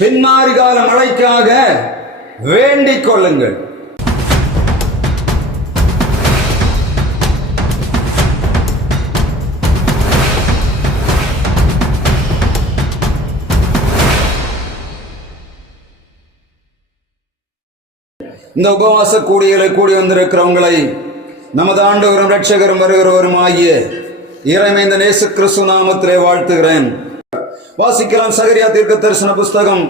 பின்மாறி கால மழைக்காக வேண்டிக் கொள்ளுங்கள். இந்த உபவாச கூடியலை கூடி வந்திருக்கிறவங்களை நமது ஆண்டவரும் இரட்சகரும் வருகிறவரும் ஆகிய இறைமைந்த இயேசு கிறிஸ்து நாமத்திலே வாழ்த்துகிறேன். வாசிக்கலாம். சகரியா தீர்க்க தரிசன புஸ்தகம்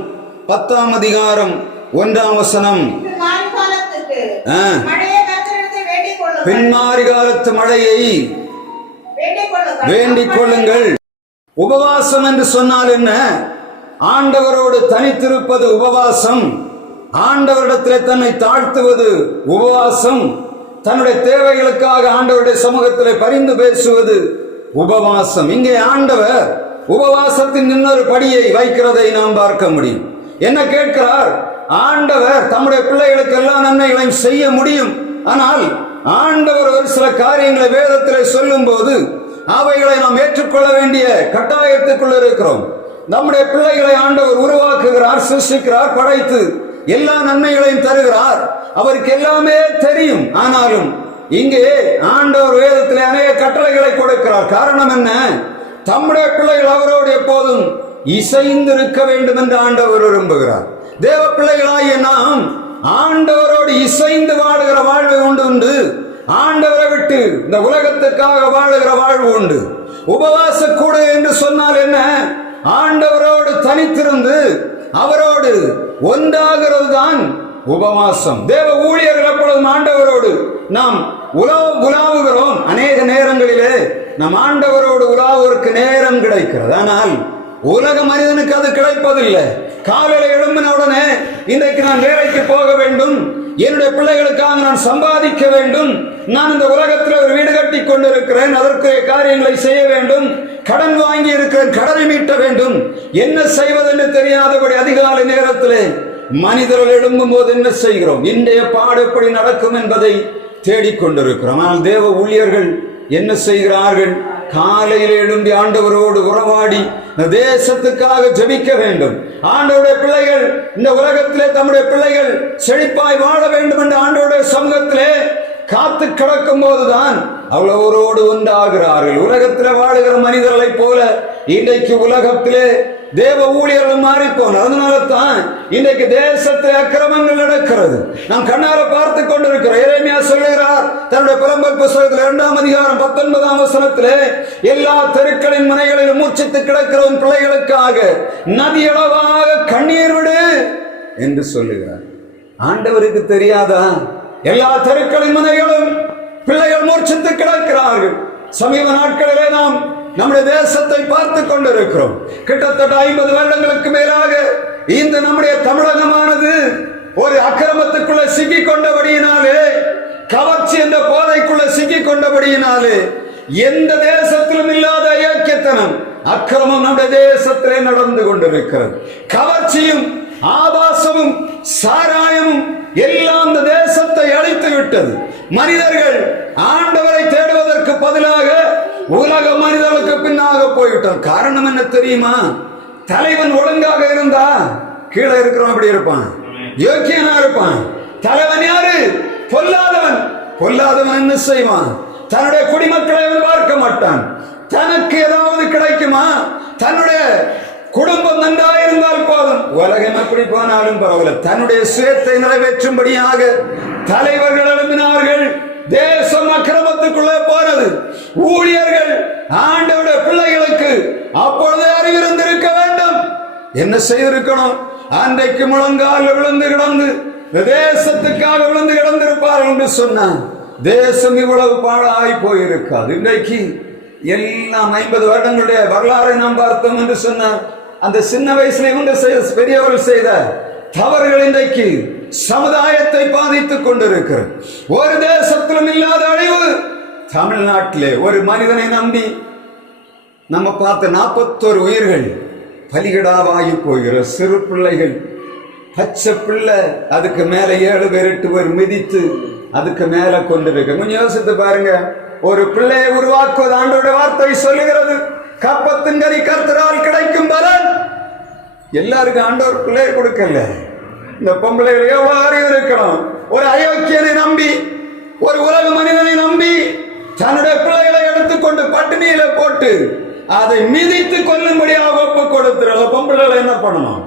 10ஆம் அதிகாரம் 1ஆம் வசனம். பின்மாறி காலத்து மழையை வேண்டிக் கொள்ளுங்கள். உபவாசம் என்று சொன்னால் என்ன? ஆண்டவரோடு தனித்திருப்பது உபவாசம். ஆண்டவரிடத்திலே தன்னை தாழ்த்துவது உபவாசம். தன்னுடைய தேவைகளுக்காக ஆண்டவருடைய சமூகத்திலே பரிந்து பேசுவது உபவாசம். இங்கே ஆண்டவர் உபவாசத்தின் இன்னொரு படியை வைக்கிறதை நாம் பார்க்க முடியும். என்ன கேட்கிறார்? ஆண்டவர் தம்முடைய பிள்ளைகளுக்கு எல்லா நன்மைகளையும் செய்ய முடியும். ஆனால் ஆண்டவர் ஒரு சில காரியங்களை வேதத்திலே சொல்லும் போது அவைகளை நாம் ஏற்றுக்கொள்ள வேண்டிய கட்டாயத்துக்குள்ள இருக்கிறோம். நம்முடைய பிள்ளைகளை ஆண்டவர் உருவாக்குகிறார், சிருஷ்டிக்கிறார், படைத்து எல்லா நன்மைகளையும் தருகிறார். அவருக்கு எல்லாமே தெரியும். ஆனாலும் இங்கே ஆண்டவர் வேதத்திலே அநேக கட்டளைகளை கொடுக்கிறார். காரணம் என்ன? தம்முடைய பிள்ளைகள் அவரோடு எப்போதும் இசைந்திருக்க வேண்டும் என்று ஆண்டவர் விரும்புகிறார். தேவ பிள்ளைகளாகிய நாம் ஆண்டவரோடு இசைந்து வாழுகிற வாழ்வு உண்டு. ஆண்டவரை விட்டு இந்த உலகத்திற்காக வாழுகிற வாழ்வு உண்டு. உபவாச கூடு என்று சொன்னால் என்ன? ஆண்டவரோடு தனித்திருந்து அவரோடு ஒன்றாகிறது தான் உபவாசம். தேவ ஊழியர்கள் எப்பொழுதும் ஆண்டவரோடு நாம் உலாவுகிறோம். அநேக நேரங்களிலே நம் ஆண்டவரோடு உலாவுவதற்கு நேரம் கிடைக்கிறது. ஆனால் உலக மனிதனுக்கு அது கிடைப்பதில்லை. காலையில் எழும்பின உடனே இன்றைக்கு நான் வேலைக்கு போக வேண்டும், என்னுடைய பிள்ளைகளுக்காக நான் சம்பாதிக்க வேண்டும், நான் இந்த உலகத்தில் ஒரு வீடு கட்டி கொண்டிருக்கிறேன், அதற்கு காரியங்களை செய்ய வேண்டும், கடன் வாங்கி இருக்கிறேன், கடனை மீட்ட வேண்டும், என்ன செய்வதென்று தெரியாதபடி அதிகாலை நேரத்திலே மனிதர்கள் எழும்பும் போது என்ன செய்கிறோம்? இன்றைய பாடு எப்படி நடக்கும் என்பதை தேடிக்கொண்டிருக்கிறோம். ஆனால் தேவ ஊழியர்கள் என்ன செய்கிறார்கள்? காலையில் எழும்பி ஆண்டவரோடு உறவாடி தேசத்துக்காக ஜெபிக்க வேண்டும். ஆண்டவருடைய பிள்ளைகள் இந்த உலகத்திலே தம்முடைய பிள்ளைகள் செழிப்பாய் வாழ வேண்டும் என்று ஆண்டவருடைய சமூகத்திலே காத்து கிடக்கும் போதுதான் அவளோடு ஒன்றாகிறார்கள். உலகத்தில் வாழுகிற மனிதர்களை போல இன்றைக்கு உலகத்திலே தேவ ஊழியர்கள் மாறிப்போன. அதனால தான் இன்றைக்கு தேசத்தில் அக்கிரமங்கள் நடக்கிறது. நாம் கண்ணார பார்த்து கொண்டிருக்கிறோம். எரேமியா சொல்லுகிறார் தன்னுடைய புலம்பல் புத்தகத்தில் 2ஆம் அதிகாரம் 19ஆம் வசனத்திலே, எல்லா தெருக்களின் மனைகளில் மூர்ச்சித்து கிடக்கிறவன் பிள்ளைகளுக்காக நதியளவாக கண்ணீர் விடு என்று சொல்லுகிறார். ஆண்டவருக்கு தெரியாதா? எல்லா தெருக்களின் மனைகளும் பிள்ளைகள் மூர்ச்சித்து கிடக்கிறார்கள். சமீப நாட்களிலே நாம் நம்முடைய தேசத்தை பார்த்து கொண்டிருக்கிறோம். கிட்டத்தட்ட 50 வருடங்களுக்கு மேலாக இந்த நம்முடைய தமிழகமானது ஒரு அக்கிரமத்துக்குள்ள சிக்கிக் கொண்டபடியினாலே, கவர்ச்சி என்ற போதைக்குள்ள சிக்கிக் கொண்டபடியினாலே எந்த தேசத்திலும் இல்லாத ஐக்கியத்தனம் அக்கிரமம் நம்முடைய தேசத்திலே நடந்து கொண்டிருக்கிறது. கவர்ச்சியும் ஆபாசமும் சாராயமும் எல்லாம் இந்த தேசத்தை அழித்து விட்டது. மனிதர்கள் ஆண்டவரை தேடுவதற்கு பதிலாக உலக மனிதர்களுக்கு பின்னாக போய்விட்டார். காரணம் என்ன தெரியுமா? தலைவன் ஒழுங்காக இருந்தா கீழே இருக்கிறவன் அப்படி இருப்பான், யோக்கியனா இருப்பான். தலைவன் யாரு? பொல்லாதவன். பொல்லாதவன் என்ன செய்வான்? தன்னுடைய குடிமக்களை பார்க்க மாட்டான். தனக்கு ஏதாவது கிடைக்குமா? தன்னுடைய குடும்பம் நன்றாயிருந்தால் போதும், உலகம் எப்படி போனாலும் பரவாயில்ல. தன்னுடைய சுயத்தை நிறைவேற்றும்படியாக தலைவர்கள் எழுப்பினார்கள். தேசம் அக்கிரமத்துக்குள்ளே போனது. ஊழியர்கள் ஆண்டவருடைய பிள்ளைகளுக்கு அப்பொழுதே அறிவிருந்திருக்க வேண்டும். என்ன செய்திருக்கணும்? அன்றைக்கு முழங்கால் விழுந்து கிடந்து தேசத்துக்காக விழுந்து கிடந்திருப்பார்கள் என்று சொன்னான். தேசம் இவ்வளவு பாழாய் போயிருக்காது. இன்றைக்கு எல்லாம் 50 வருடங்களுடைய வரலாறை நாம் பார்த்தோம் என்று சொன்னார். அந்த சின்ன வயசுல இவங்க பெரியவர்கள் செய்த தவறுகள் இன்றைக்கு சமுதாயத்தை பாதித்துக் கொண்டிருக்கிறது. ஒரு தேசத்திலும் இல்லாத அழிவு தமிழ்நாட்டிலே ஒரு மனிதனை நம்பி நம்ம பார்த்த 41 உயிர்கள் பலிகடாவாகி போகிற சிறு பிள்ளைகள், பச்சை பிள்ளை, அதுக்கு மேல 7 பேர் 8 பேர் மிதித்து அதுக்கு மேல கொண்டிருக்க. கொஞ்சம் யோசித்து பாருங்க. ஒரு பிள்ளையை உருவாக்குவது ஆண்டவருடைய வார்த்தை சொல்லுகிறது. கப்பத்தின் கனி கர்த்தரால் கிடைக்கும் பலன். எல்லாருக்கும் ஆண்டவர் பிள்ளையை கொடுக்கல. இந்த பொம்பளைகள் எவ்வாறு இருக்கணும்? ஒரு அயோக்கியனை நம்பி, ஒரு உலக மனிதனை நம்பி தன்னுடைய பிள்ளைகளை எடுத்துக்கொண்டு பட்டினியில போட்டு அதை மிதித்து கொல்லும்படியாக ஒப்பு கொடுத்துற பொம்பளைகளை என்ன பண்ணணும்?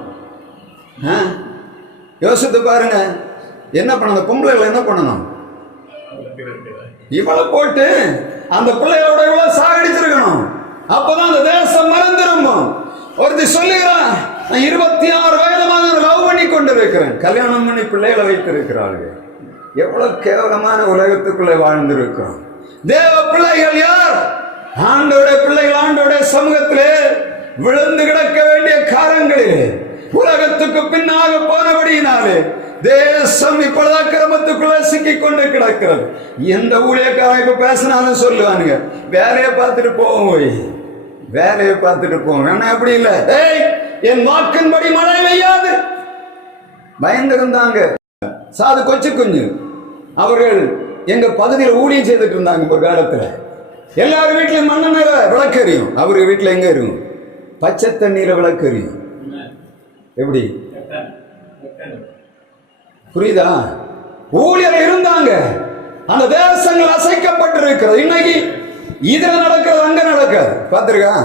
யோசித்து பாருங்க. என்ன பண்ணணும்? பொம்பளைகளை என்ன பண்ணணும்? இவளை போட்டு அந்த பிள்ளைகளோட இவ்வளவு சாகடிச்சிருக்கணும். அப்பதான் அந்த தேசம் மறந்துருக்கும். ஒருத்தி சொல்லுகிறான், நான் 26 வயதமாக லவ் பண்ணி கொண்டு இருக்கிறேன், கல்யாணம் பண்ணி பிள்ளைகளை வைத்திருக்கிறார்கள். எவ்வளவு கேவலமான உலகத்துக்குள்ளே வாழ்ந்திருக்கிறோம். தேவ பிள்ளைகள் யார்? ஆண்டோட பிள்ளைகள் ஆண்டோட சமூகத்திலே விழுந்து கிடக்க வேண்டிய காரங்களிலே உலகத்துக்கு பின்னாக போனபடியினாலே தேசம் இப்பொழுது அக்கிரமத்துக்குள்ள சிக்கி கொண்டு கிடக்கிறது. எந்த ஊழியக்காரன் இப்ப பேசினாலும் சொல்லுவானுங்க, வேலையை பார்த்துட்டு போவோம், வேலையை பார்த்துட்டு போவோம். ஆனா அப்படி இல்லை. என் வாக்கின்படி மழை பெய்யாது பயந்திருந்தாங்க. சாது கொச்சு குஞ்சு அவர்கள் எங்க பகுதியில் ஊழியம் செய்துட்டு இருந்தாங்க ஒரு காலத்துல. எல்லாரும் வீட்டுல மண்ணெண்ணெய் விளக்கு எரியும், அவரு வீட்டுல எங்க இருக்கும்? பச்சை தண்ணீரை விளக்கு எரியும். எப்படி புரியுதா? ஊழியர் இருந்தாங்க. அந்த தேசங்கள் அசைக்கப்பட்டிருக்கிறது. இன்னைக்கு இதுல நடக்கிறது அங்க நடக்காது. பார்த்திருக்கா?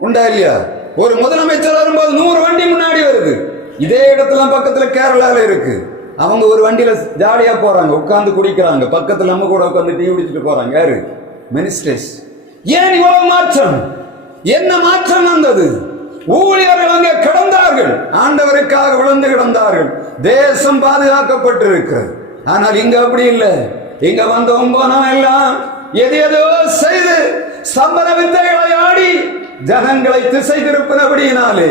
உண்டா இல்லையா? ஒரு முதலமைச்சர் வரும்போது 100 வண்டி முன்னாடி வருது. இதே இடத்துல பக்கத்துல கேரளால இருக்கு. அவங்க ஒரு வண்டியில ஜாலியா போறாங்க, உட்கார்ந்து குடிக்கிறாங்க. பக்கத்துல நம்ம கூட உட்கார்ந்து டீ குடிச்சிட்டு போறாங்க. யாரு? மினிஸ்டர்ஸ். ஏன் இவ்வளவு மாற்றம்? என்ன மாற்றம் வந்தது? ஊழியர்கள் அங்கே கிடந்தார்கள், ஆண்டவருக்காக விழுந்து கிடந்தார்கள். தேசம் பாதுகாக்கப்பட்டிருக்கிறது. ஆனால் இங்க அப்படி இல்லை. இங்க வந்தவன் போனா எல்லாம் எதோ செய்து சம்பர வித்தைகளை ஆடி ஜனங்களை திசை திருப்பினபடியினாலே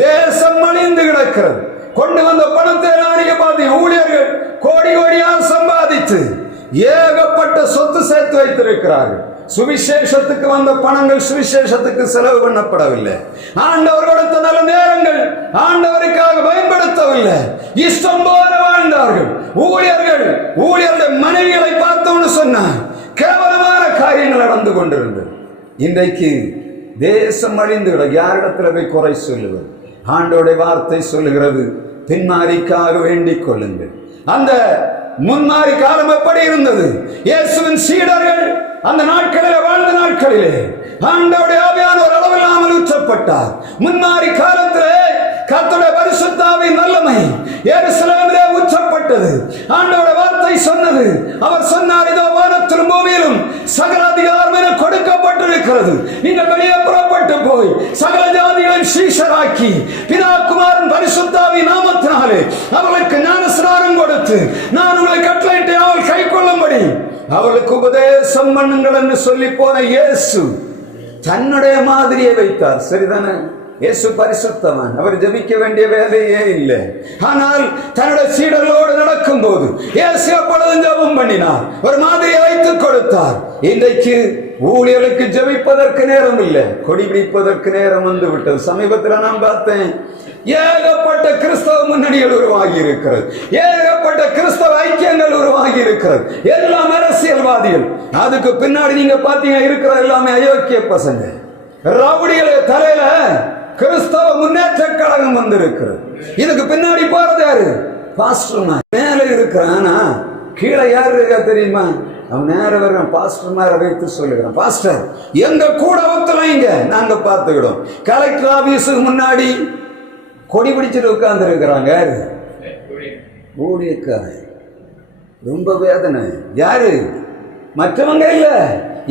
தேசம் அழிந்து கிடக்கிறது. கொண்டு வந்த பணத்தை எல்லாம் நீங்க பார்த்தீங்க. ஊழியர்கள் கோடி கோடியா சம்பாதித்து ஏகப்பட்ட சொத்து சேர்த்து வைத்திருக்கிறார்கள். சுவிசேஷத்துக்கு வந்த பணங்கள் சுவிசேஷத்துக்கு செலவு பண்ணப்படவில்லை. ஆண்டவர் கொடுத்த நல்ல நேரங்கள் ஆண்டவருக்காக பயன்படுத்தவில்லை. இஷ்டம் போல வாழ்ந்தார்கள். ஊழியர்களுடைய மனைவிகளை பார்த்தோம்னு சொன்னார், கேவலமான காரியங்கள் நடந்து கொண்டிருந்தது. இன்றைக்கு தேசம் அழிந்து யாரிடத்துல போய் குறை சொல்லுவது? ஆண்டோடைய வார்த்தை சொல்லுகிறது, பின்மாரிக்காக வேண்டிக் கொள்ளுங்கள். அந்த முன்மாரி காலம் எப்படி இருந்தது? இயேசுவின் சீடர்கள் அந்த நாட்களிலே வாழ்ந்த நாட்களிலே ஆண்டவருடைய ஆவியானவர் அளவில்லாமல் ஊற்றப்பட்டார். முன்மாரி காலத்திலே கர்த்தருடைய பரிசுத்த ஆவியின் வல்லமை எருசலேமிலே ஊற்றப்பட்டது. ஆண்டவருடைய வார்த்தை சொன்னது. அவர் சொன்னார், இதோ வானத்திலும் பூமியிலும் சகல அதிகாரம் எனக்கு கொடுக்கப்பட்டிருக்கிறது. நீங்கள் வெளியே புறப்பட்டு போய் சகல ஜாதிகளையும் சீஷராக்கி பிதா குமாரன் பரிசுத்த ஆவியின் நாமத்தினாலே அவர்களுக்கு ஞானஸ்நானம் கொடுத்து நான் உங்களை கட்டளையிட்டு அவள் கை கொள்ளும்படி அவர்களுக்கு உபதேசம் பண்ணுங்கள் என்று சொல்லி போன இயேசு தன்னுடைய மாதிரியை வைத்தார். சரிதானே? இயேசு பரிசுத்தவான். அவர் ஜெபிக்க வேண்டிய வேலையே இல்லை. ஆனால் தன்னுடைய சீடர்களோடு நடக்கும் போது இயேசு எப்பொழுதும் ஜெபம் பண்ணினார், ஒரு மாதிரியை வைத்துக் கொடுத்தார். இன்றைக்கு ஊழியர்களுக்கு ஜெபிப்பதற்கு நேரம் இல்லை, கொடி பிடிப்பதற்கு நேரம் வந்து விட்டது. சமீபத்தில் நான் பார்த்தேன், ஏகப்பட்ட கிறிஸ்தவ முன்னணிகள் உருவாகி இருக்கிறது, ஏகப்பட்ட கிறிஸ்தவ ஐக்கியங்கள் உருவாகி இருக்கிறது. எல்லாம் அரசியல்வாதிகள். அதுக்கு பின்னாடி நீங்க பாத்தீங்க இருக்கிற எல்லாமே அயோக்கிய பசங்க, ரவுடிகள தலையில கிறிஸ்தவ முன்னேற்ற கழகம் வந்திருக்கிறது. இதுக்கு பின்னாடி போறது யாரு? பாஸ்டர். மேல இருக்கிறானா கீழே யாரு இருக்கா தெரியுமா? அவன் நேரம் வர்றான், பாஸ்டர் மேல வைத்து சொல்லுகிறான், பாஸ்டர் எங்க கூட ஒத்துழைங்க, நாங்க பார்த்துக்கிடும். கலெக்டர் ஆபீஸுக்கு முன்னாடி கொடி பிடிச்சிட்டு உட்கார்ந்து இருக்கிறாங்க. ஊழியக்காரன். ரொம்ப வேதனை. யாரு? மற்றவங்க இல்ல,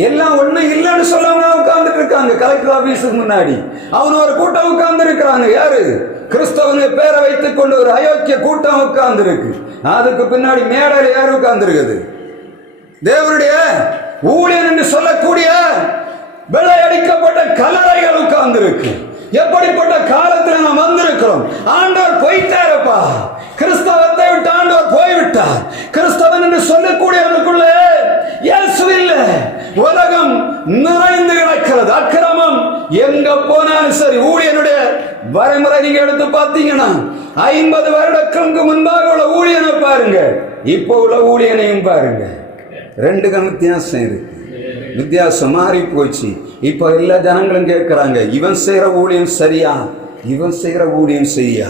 எல்லாம் ஒண்ணு இல்லைன்னு சொல்லாம உட்கார்ந்துட்டு இருக்காங்க கலெக்டர் ஆபீஸுக்கு முன்னாடி. அவன் ஒரு கூட்டம் உட்கார்ந்து இருக்கிறாங்க. யாரு? கிறிஸ்தவனை பேரை வைத்துக் கொண்டு ஒரு அயோக்கிய கூட்டம் உட்கார்ந்து இருக்கு. அதுக்கு பின்னாடி மேடையில யாரு உட்கார்ந்து இருக்குது? தேவனுடைய ஊழியன் என்று சொல்லக்கூடிய வெள்ளை அடிக்கப்பட்ட கல்லறைகள் உட்கார்ந்து இருக்கு. எப்படிப்பட்ட காலத்தில் நாம் வந்திருக்கிறோம். ஆண்டவர் போயிட்டாரப்பா, கிறிஸ்தவத்தை விட்டு ஆண்டவர் போய்விட்டார். கிறிஸ்தவன் என்று சொல்லக்கூடியவர்களுக்குள்ளே இயேசு இல்லை. உலகம் நிறைந்து கிடக்கிறது, அக்கிரமம் எங்க போனாலும் சரி. ஊழியனுடைய வரைமுறை நீங்க எடுத்து பார்த்தீங்கன்னா 50 வருடங்களுக்கு முன்பாக உள்ள ஊழியனை பாருங்க, இப்போ உள்ள ஊழியனையும் பாருங்க, 2 வித்தியாசம் இருக்கு. வித்தியாசம் மாறி போச்சு. இப்போ எல்லா ஜனங்களும் கேட்கிறாங்க, இவன் செய்யற ஊழியம் சரியா, இவன் செய்யற ஊழியம் சரியா,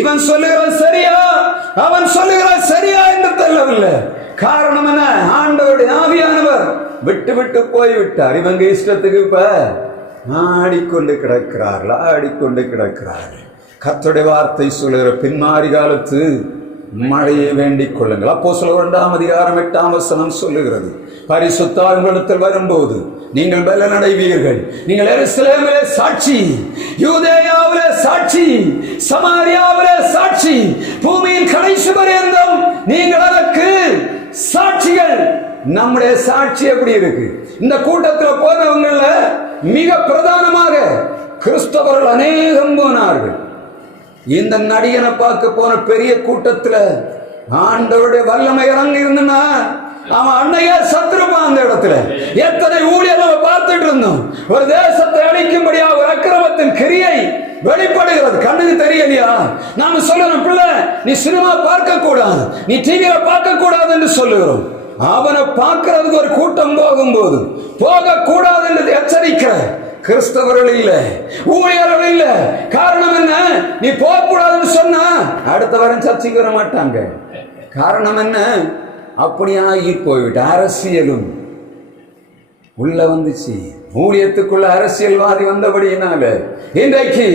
இவன் சொல்லுகிற சரியா, அவன் சொல்லுகிற சரியா என்று தெரியவில்லை. காரணம் என்ன? ஆண்டவருடைய ஆவியானவர் விட்டு விட்டு போய்விட்டார். இவங்க இஷ்டத்துக்கு இப்ப ஆடிக்கொண்டு கிடக்கிறார்கள். கர்த்தருடைய வார்த்தை சொல்லுகிற பின்மாறி காலத்து மழையை வேண்டிக் கொள்ளுங்கள். அப்போஸ்தலர் 2:8 சொல்லுகிறது, பரிசுத்த ஆவியானவர் வரும்போது நீங்கள் பலன் அடைவீர்கள். நீங்கள் எருசலேமிலே சாட்சி, யூதேயாவிலே சாட்சி, சமாரியாவிலே சாட்சி, பூமியின் கடைசி பரியந்தம் நீங்கள் அதற்கு சாட்சிகள். நம்முடைய சாட்சி எப்படி இருக்கு? இந்த கூட்டத்தில் போனவங்கள மிக பிரதானமாக கிறிஸ்தவர்கள் அநேகம் போனார்கள். இந்த நடிகனை பார்க்க போன பெரிய கூட்டத்தில் ஆண்டவருடைய வல்லமை இறங்கி இருந்தனா அவன் அன்னையே சத்துருப்பான். அந்த இடத்துல எத்தனை ஊழியர் நம்ம பார்த்துட்டு இருந்தோம். ஒரு தேசத்தை அழிக்கும்படியா ஒரு அக்கிரமத்தின் கிரியை வெளிப்படுகிறது. கண்ணுக்கு தெரியலையா? நாம சொல்லணும், பிள்ளை நீ சினிமா பார்க்க கூடாது, நீ டிவியில பார்க்க கூடாது என்று சொல்லுகிறோம். அவனை பார்க்கிறதுக்கு ஒரு கூட்டம் போகும்போது போக கூடாது என்று எச்சரிக்கிற கிறிஸ்தவர்கள் இல்ல, ஊழியர்கள் இல்ல. காரணம் என்ன? நீ போக கூடாதுன்னு சொன்னா அடுத்த வாரம் சர்ச்சைக்கு வர மாட்டாங்க. காரணம் என்ன? அப்படியாகி போய்விட்டு அரசியலும் உள்ள வந்துச்சு. ஊழியத்துக்குள்ள அரசியல்வாதி வந்தபடியினால இன்றைக்கு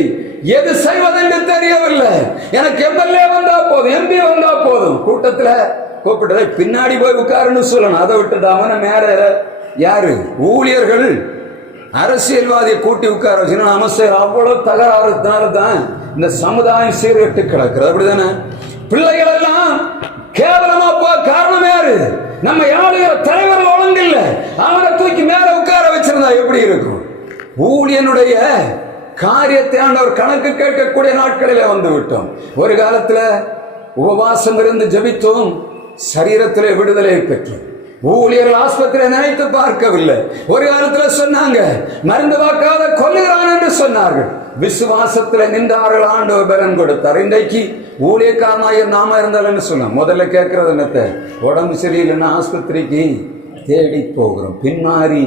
எது செய்வதென்று தெரியவில்லை. எனக்கு எம்எல்ஏ வந்தா போதும், எம்பி வந்தா போதும், கூட்டத்துல கூப்பிட்டு பின்னாடி போய் உட்காருன்னு சொல்லணும். அதை விட்டுட்டு அவன மேல யாரு? ஊழியர்கள் அரசியல்வாதியை கூட்டி உட்கார வச்சு அமைச்சர் அவ்வளவு தகராறுனால தான் இந்த சமுதாயம் சீர்கட்டு கிடக்குறது. அப்படிதானே? பிள்ளைகள் எல்லாம் கேவலமா போ. காரணம் யாரு? நம்ம யாருகிற தலைவர் ஒழுங்கில்ல, அவனை தூக்கி மேல உட்கார வச்சிருந்தா எப்படி இருக்கும்? ஊழியனுடைய காரியத்தை ஆண்டவர் கணக்கு கேட்கக்கூடிய நாட்களில வந்து விட்டோம். ஒரு காலத்துல உபவாசம் இருந்து ஜெபித்தோம், சரீரத்திலே விடுதலை பெற்றோம். ஊழியர்கள் ஆஸ்பத்திரியை நினைத்து பார்க்கவில்லை. ஒரு காலத்துல சொன்னாங்க, மருந்து பார்க்காத கொல்லுகிறான் என்று சொன்னார்கள். விசுவாசத்துல நின்றார்கள், ஆண்டவர் பலன் கொடுத்தார். இன்றைக்கு ஊழியக்காரனாக நாம இருந்தாலும் சொன்னோம். முதல்ல கேட்கறது என்னத்த? உடம்பு சரியில்லைன்னா ஆஸ்பத்திரிக்கு தேடி போகிறோம். பின்மாறி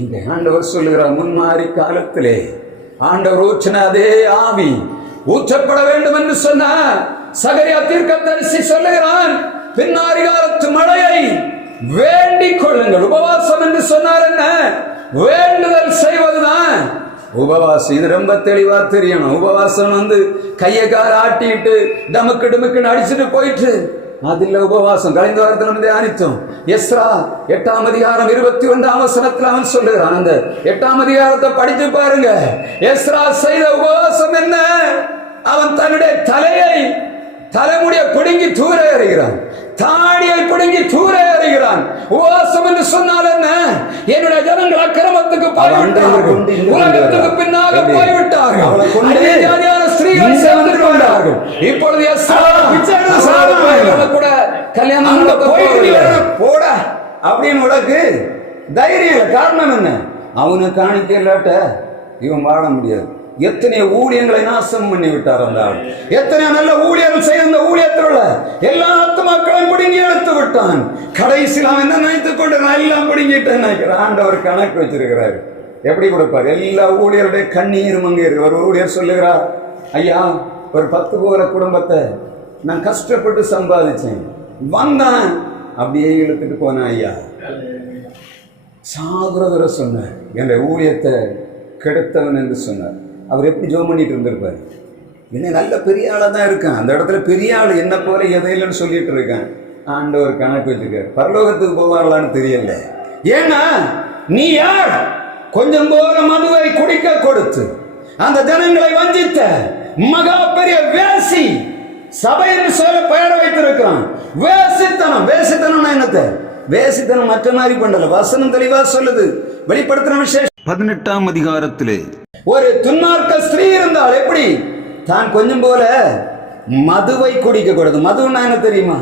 இந்த ஆண்டவர் சொல்லுகிறார், முன்மாறி காலத்திலே ஆண்டவர் ஊற்றின அதே ஆவி ஊற்றப்பட வேண்டும் என்று சொன்ன சகரியா தீர்க்கதரிசி சொல்லுகிறான், பின்னாரி காலத்து மழையை வேண்டிக் கொள்ளுங்கள். உபவாசம் என்று சொன்னார் என்ன? வேண்டுதல் செய்வதுதான் உபவாசம். இது ரொம்ப தெளிவா தெரியணும். உபவாசம் வந்து கையை கால ஆட்டிட்டு டமுக்கு டமுக்குன்னு அடிச்சுட்டு போயிட்டு அதில் உபவாசம். கலைந்த வாரத்தில் நம்ம தியானித்தோம். எஸ்ரா 8:21 அவன் சொல்லுகிறான். அந்த 8ஆம் அதிகாரத்தை படித்து பாருங்க. எஸ்ரா செய்த உபவாசம் என்ன? அவன் தன்னுடைய தலைமுடிய பிடுங்கி தூர எறிகிறான், தாடியை பிடுங்கி தூர எறிகிறான். உபவாசம் என்று சொன்னால் என்ன? என்னுடைய ஜனங்கள் அக்கிரமத்துக்கு போய்விட்டார்கள், உலகத்துக்கு பின்னாக போய்விட்டார்கள், ஸ்திரீகள் சேர்ந்து கொண்டார்கள். இப்பொழுது கூட கல்யாணம் போட அப்படின்னு உனக்கு தைரியம் இல்லை. காரணம் என்ன? அவனு காணிக்க இல்லாட்ட இவன் வாழ முடியாது. எத்தனை ஊழியங்களை நாசம் பண்ணி விட்டார் அந்த ஆள். எத்தனை நல்ல ஊழியர்கள் செய்த அந்த ஊழியத்தில் உள்ள எல்லா ஆத்துமாக்களையும் பிடுங்கி எடுத்து விட்டான். கடைசியில் அவன் என்ன நினைத்துக் கொண்டு எல்லாம் பிடுங்கிட்டேன் நினைக்கிறான். ஆண்டவர் கணக்கு வச்சிருக்கிறார். எப்படி கொடுப்பார்? எல்லா ஊழியருடைய கண்ணீரும் அங்கே இருக்கு. ஒரு ஊழியர் சொல்லுகிறார், ஐயா ஒரு 10 போகிற குடும்பத்தை நான் கஷ்டப்பட்டு சம்பாதிச்சேன், வந்தான் அப்படியே இழுத்துட்டு போனேன் ஐயா. சாகுறவரை சொன்னார், என்னுடைய ஊழியத்தை கெடுத்தவன் என்று சொன்னார். அவர் எப்படி ஜோம் பண்ணிட்டு இருந்திருப்பார்? என்ன நல்ல பெரிய ஆளாக தான் இருக்கான், அந்த இடத்துல பெரிய ஆள் என்ன போல எதையிலன்னு சொல்லிட்டு இருக்கான். ஆண்டவர் கணக்கு வச்சிருக்கார். பரலோகத்துக்கு போவார்களான்னு தெரியல. ஏன்னா நீ யார்? கொஞ்சம் போல மதுவை குடிக்க கொடுத்து அந்த ஜனங்களை வஞ்சித்த மகா பெரிய வேசி சபை என்று சொல்ல பெயர் வைத்திருக்கிறான். வேசித்தனம். வேசித்தனம் என்னத்த? வேசித்தனம் மற்ற மாதிரி பண்ணல. வசனம் தெளிவா சொல்லுது. வெளிப்படுத்தின விசேஷம் 18ஆம் அதிகாரத்திலே ஒரு துன்மார்க்க ஸ்திரீ இருந்தால் எப்படி தான் கொஞ்சம் போல மதுவை குடிக்க கூடாது. மதுன்னா என்ன தெரியுமா?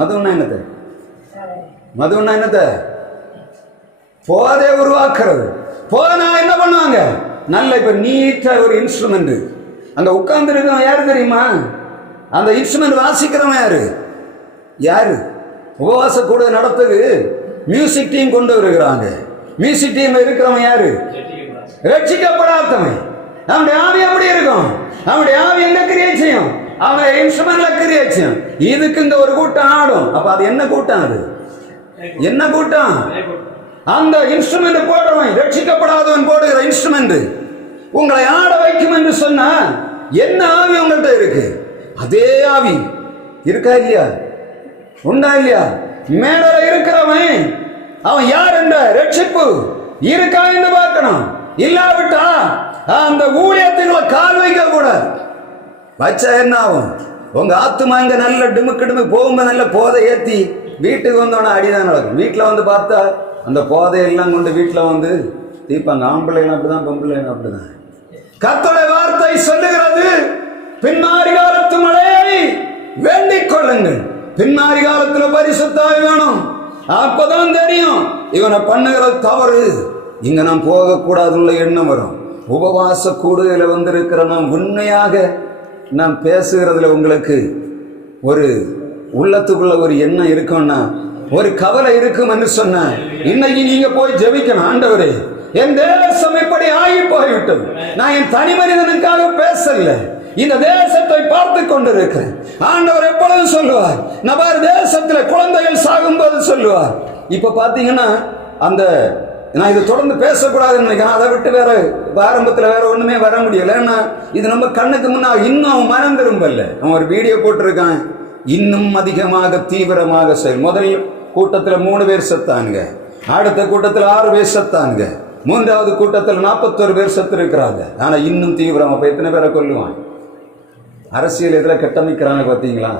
மதுன்னா என்னத்த? மதுன்னா என்னத்த? போதை உருவாக்குறது. போனா என்ன பண்ணுவாங்க? நல்ல இப்ப நீட்டா ஒரு இன்ஸ்ட்ருமெண்ட் அங்க உட்கார்ந்து இருக்கவன் யாரு தெரியுமா? அந்த இன்ஸ்ட்ருமெண்ட் வாசிக்கிறவன் யாரு? உபவாச கூட நடத்துக்கு மியூசிக் டீம் கொண்டு வருகிறாங்க. மியூசி டீம் இருக்கிறவன் யாரு? ரட்சிக்கப்படாதவன். அவனுடைய ஆவி எப்படி இருக்கும்? அவனுடைய ஆவி எங்க கிரியை செய்யும்? அவன் இன்ஸ்ட்ருமெண்ட்ல கிரியை செய்யும். இதுக்கு இந்த ஒரு கூட்டம் ஆடும். அப்ப அது என்ன கூட்டம்? அது என்ன கூட்டம்? அந்த இன்ஸ்ட்ருமெண்ட் போடுறவன், ரட்சிக்கப்படாதவன் போடுகிற இன்ஸ்ட்ருமெண்ட் உங்களை ஆட வைக்கும் என்று சொன்னா என்ன ஆவி உங்கள்கிட்ட இருக்கு? அதே ஆவி இருக்கா இல்லையா? உண்டா இல்லையா? மேடல இருக்கிறவன் அவன் யார் என்ற ரட்சிப்பு இருக்கா என்று பார்க்கணும். இல்லாவிட்டா அந்த ஊழியத்துக்குள்ள கால் வைக்க கூடாது. வச்சா என்ன ஆகும்? உங்க ஆத்துமா இங்க நல்ல டிமுக்கு போகும்போது நல்ல போதை ஏத்தி வீட்டுக்கு வந்தோன்னா அடிதான் நடக்கும். வீட்டில் வந்து பார்த்தா அந்த போதையெல்லாம் கொண்டு வீட்டில் வந்து தீப்பாங்க. ஆம்பளைலாம் அப்படிதான், பொம்பளைலாம் அப்படிதான். கர்த்தருடைய வார்த்தை சொல்லுகிறது, பின்மாறி காலத்து மழையை வேண்டிக் கொள்ளுங்கள். பின்மாறி காலத்துல பரிசுத்த ஆவி வேணும். அப்பதான் தெரியும் இவனை பண்ணுகிறது தவறு, இங்க நாம் போகக்கூடாதுள்ள எண்ணம் வரும். உபவாச கூடுதல வந்திருக்கிற நாம் உண்மையாக நாம் பேசுகிறதுல உங்களுக்கு ஒரு உள்ளத்துக்குள்ள ஒரு எண்ணம் இருக்கும்னா, ஒரு கவலை இருக்கும் என்று சொன்ன இன்னைக்கு நீங்க போய் ஜெபிக்கணும். ஆண்டவரே, என் தேசம் இப்படி ஆகி போய்விட்டது. நான் என் தனி மனிதனுக்காக பேசல, இந்த தேசத்தை பார்த்து கொண்டிருக்கிறேன். ஆண்டவர் எப்பொழுதும் சொல்லுவார், நபர் தேசத்துல குழந்தைகள் சாகும்போது சொல்லுவார். இப்ப பாத்தீங்கன்னா அந்த நான் இதை தொடர்ந்து பேசக்கூடாதுன்னு நினைக்கிறேன். அதை விட்டு வேற ஆரம்பத்துல வேற ஒண்ணுமே வர முடியல. ஏன்னா இது நம்ம கண்ணுக்கு முன்னா இன்னும் அவன் மனம் திரும்பல. அவன் ஒரு வீடியோ போட்டிருக்கான், இன்னும் அதிகமாக தீவிரமாக செயல். முதல் கூட்டத்துல 3 பேர் செத்தாங்க, அடுத்த கூட்டத்துல 6 பேர் செத்தாங்க, 3வது கூட்டத்தில் 41 பேர் செத்து இருக்கிறாங்க. ஆனா இன்னும் தீவிரம். அப்ப எத்தனை பேரை கொல்லுவான்? அரசியல் எதுல கட்டமைக்கிறாங்க பாத்தீங்களா?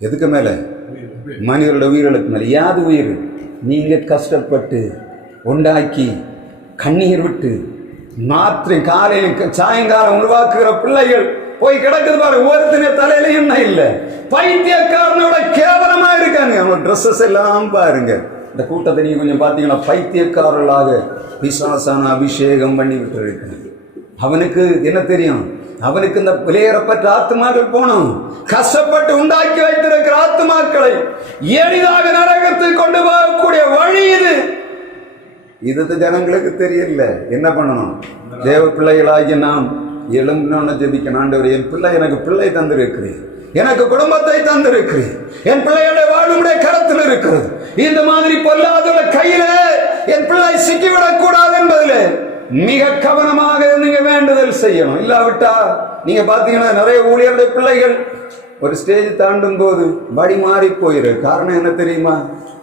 எதுக்கு மேல? மனிதர்களோட உயிர்களுக்கு மேல. யாது உயிர்? நீங்க கஷ்டப்பட்டு உண்டாக்கி கண்ணீர் விட்டு மாற்றி காலையில் சாயங்காலம் உருவாக்குகிற பிள்ளைகள் போய் கிடக்குது பாரு. ஒருத்தனை தலையில என்ன இல்லை, பைத்தியக்காரனோட கேவலமா இருக்காங்க. அவங்க ட்ரெஸ்ஸஸ் எல்லாம் பாருங்க. இந்த கூட்டத்தை நீங்க கொஞ்சம் பாத்தீங்கன்னா பைத்தியக்காரர்களாக பிசாசான அபிஷேகம் பண்ணி விட்டு இருக்காங்க. அவனுக்கு என்ன தெரியும்? அவனுக்கு இந்த விலையேறப்பட்ட ஆத்துமாக்கள் போகணும். கஷ்டப்பட்டு உண்டாக்கி வைத்திருக்கிற ஆத்துமாக்களை எளிதாக நரகத்துக்கு கொண்டு போகக்கூடிய வழி இது. இது ஜனங்களுக்கு தெரியல. என்ன பண்ணணும்? தேவ பிள்ளைகளாகி நாம் எழும்பணும்னு ஜெபிக்கணும். ஆண்டவரே, என் பிள்ளை எனக்கு பிள்ளை தந்திருக்கிறேன், எனக்கு குடும்பத்தை தந்திருக்கிறேன், என் பிள்ளைகளுடைய வாழ்வுடைய கரத்தில் இருக்கிறது. இந்த மாதிரி பொல்லாத கையில என் பிள்ளை சிக்கிவிடக் கூடாது என்பதில் மிக கவனமாக நீங்க வேண்டுதல் செய்யணும். இல்லாவிட்டா நீங்க பாத்தீங்கன்னா நிறைய ஊழியருடைய பிள்ளைகள் ஒரு ஸ்டேஜ் தாண்டும் போது வழி மாறி போயிரு. காரணம் என்ன தெரியுமா?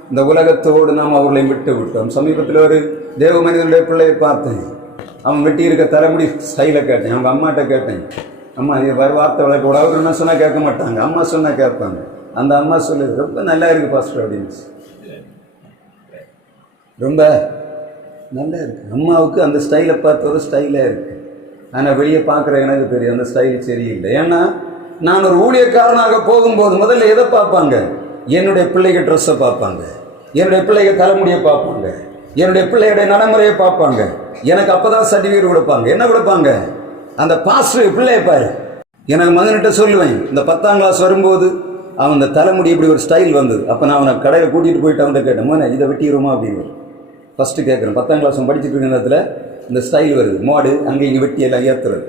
இந்த உலகத்தோடு நாம் அவர்களை விட்டு விட்டோம். சமீபத்தில் ஒரு தேவ மனிதனுடைய பிள்ளையை பார்த்தேன். அவன் வெட்டி இருக்க தலைமுடி ஸ்டைலை கேட்டேன். அவங்க அம்மாட்ட கேட்டேன், அம்மா இது வார்த்தை வளர்க்க கூட. அவர் என்ன சொன்னா கேட்க மாட்டாங்க, அம்மா சொன்னா கேட்பாங்க. அந்த அம்மா சொல்லுது, ரொம்ப நல்லா இருக்கு பாஸ்டர் அப்படின்னு. ரொம்ப நல்லா இருக்கு. அம்மாவுக்கு அந்த ஸ்டைலை பார்த்த ஒரு ஸ்டைலாக இருக்கு. ஆனால் வெளியே பார்க்குற எனக்கு தெரியும் அந்த ஸ்டைல் சரியில்லை. ஏன்னா நான் ஒரு ஊழியக்காரனாக போகும்போது முதல்ல எதை பார்ப்பாங்க? என்னுடைய பிள்ளைகள் ட்ரெஸ்ஸை பார்ப்பாங்க, என்னுடைய பிள்ளைகள் தலைமுடியை பார்ப்பாங்க, என்னுடைய பிள்ளையுடைய நடைமுறையை பார்ப்பாங்க. எனக்கு அப்போதான் சர்டிஃபிகேட் கொடுப்பாங்க. என்ன கொடுப்பாங்க? அந்த பாஸ்டர் பிள்ளையை பாரு. எனக்கு மகன்கிட்ட சொல்லுவேன், இந்த 10ஆம் கிளாஸ் வரும்போது அவன் இந்த தலைமுடி இப்படி ஒரு ஸ்டைல் வந்தது. அப்போ நான் அவனை கடையில் கூட்டிகிட்டு போயிட்டு அவன்கிட்ட கேட்டேன், மோனே இதை வெட்டிடுமா அப்படின்னு ஃபஸ்ட்டு கேட்குறேன். 10ஆம் கிளாஸ் படிச்சுட்டு இருக்கிற நேரத்தில் இந்த ஸ்டைல் வருது, மோடு அங்கே இங்கே வெட்டி எல்லாம் ஏற்றுறது.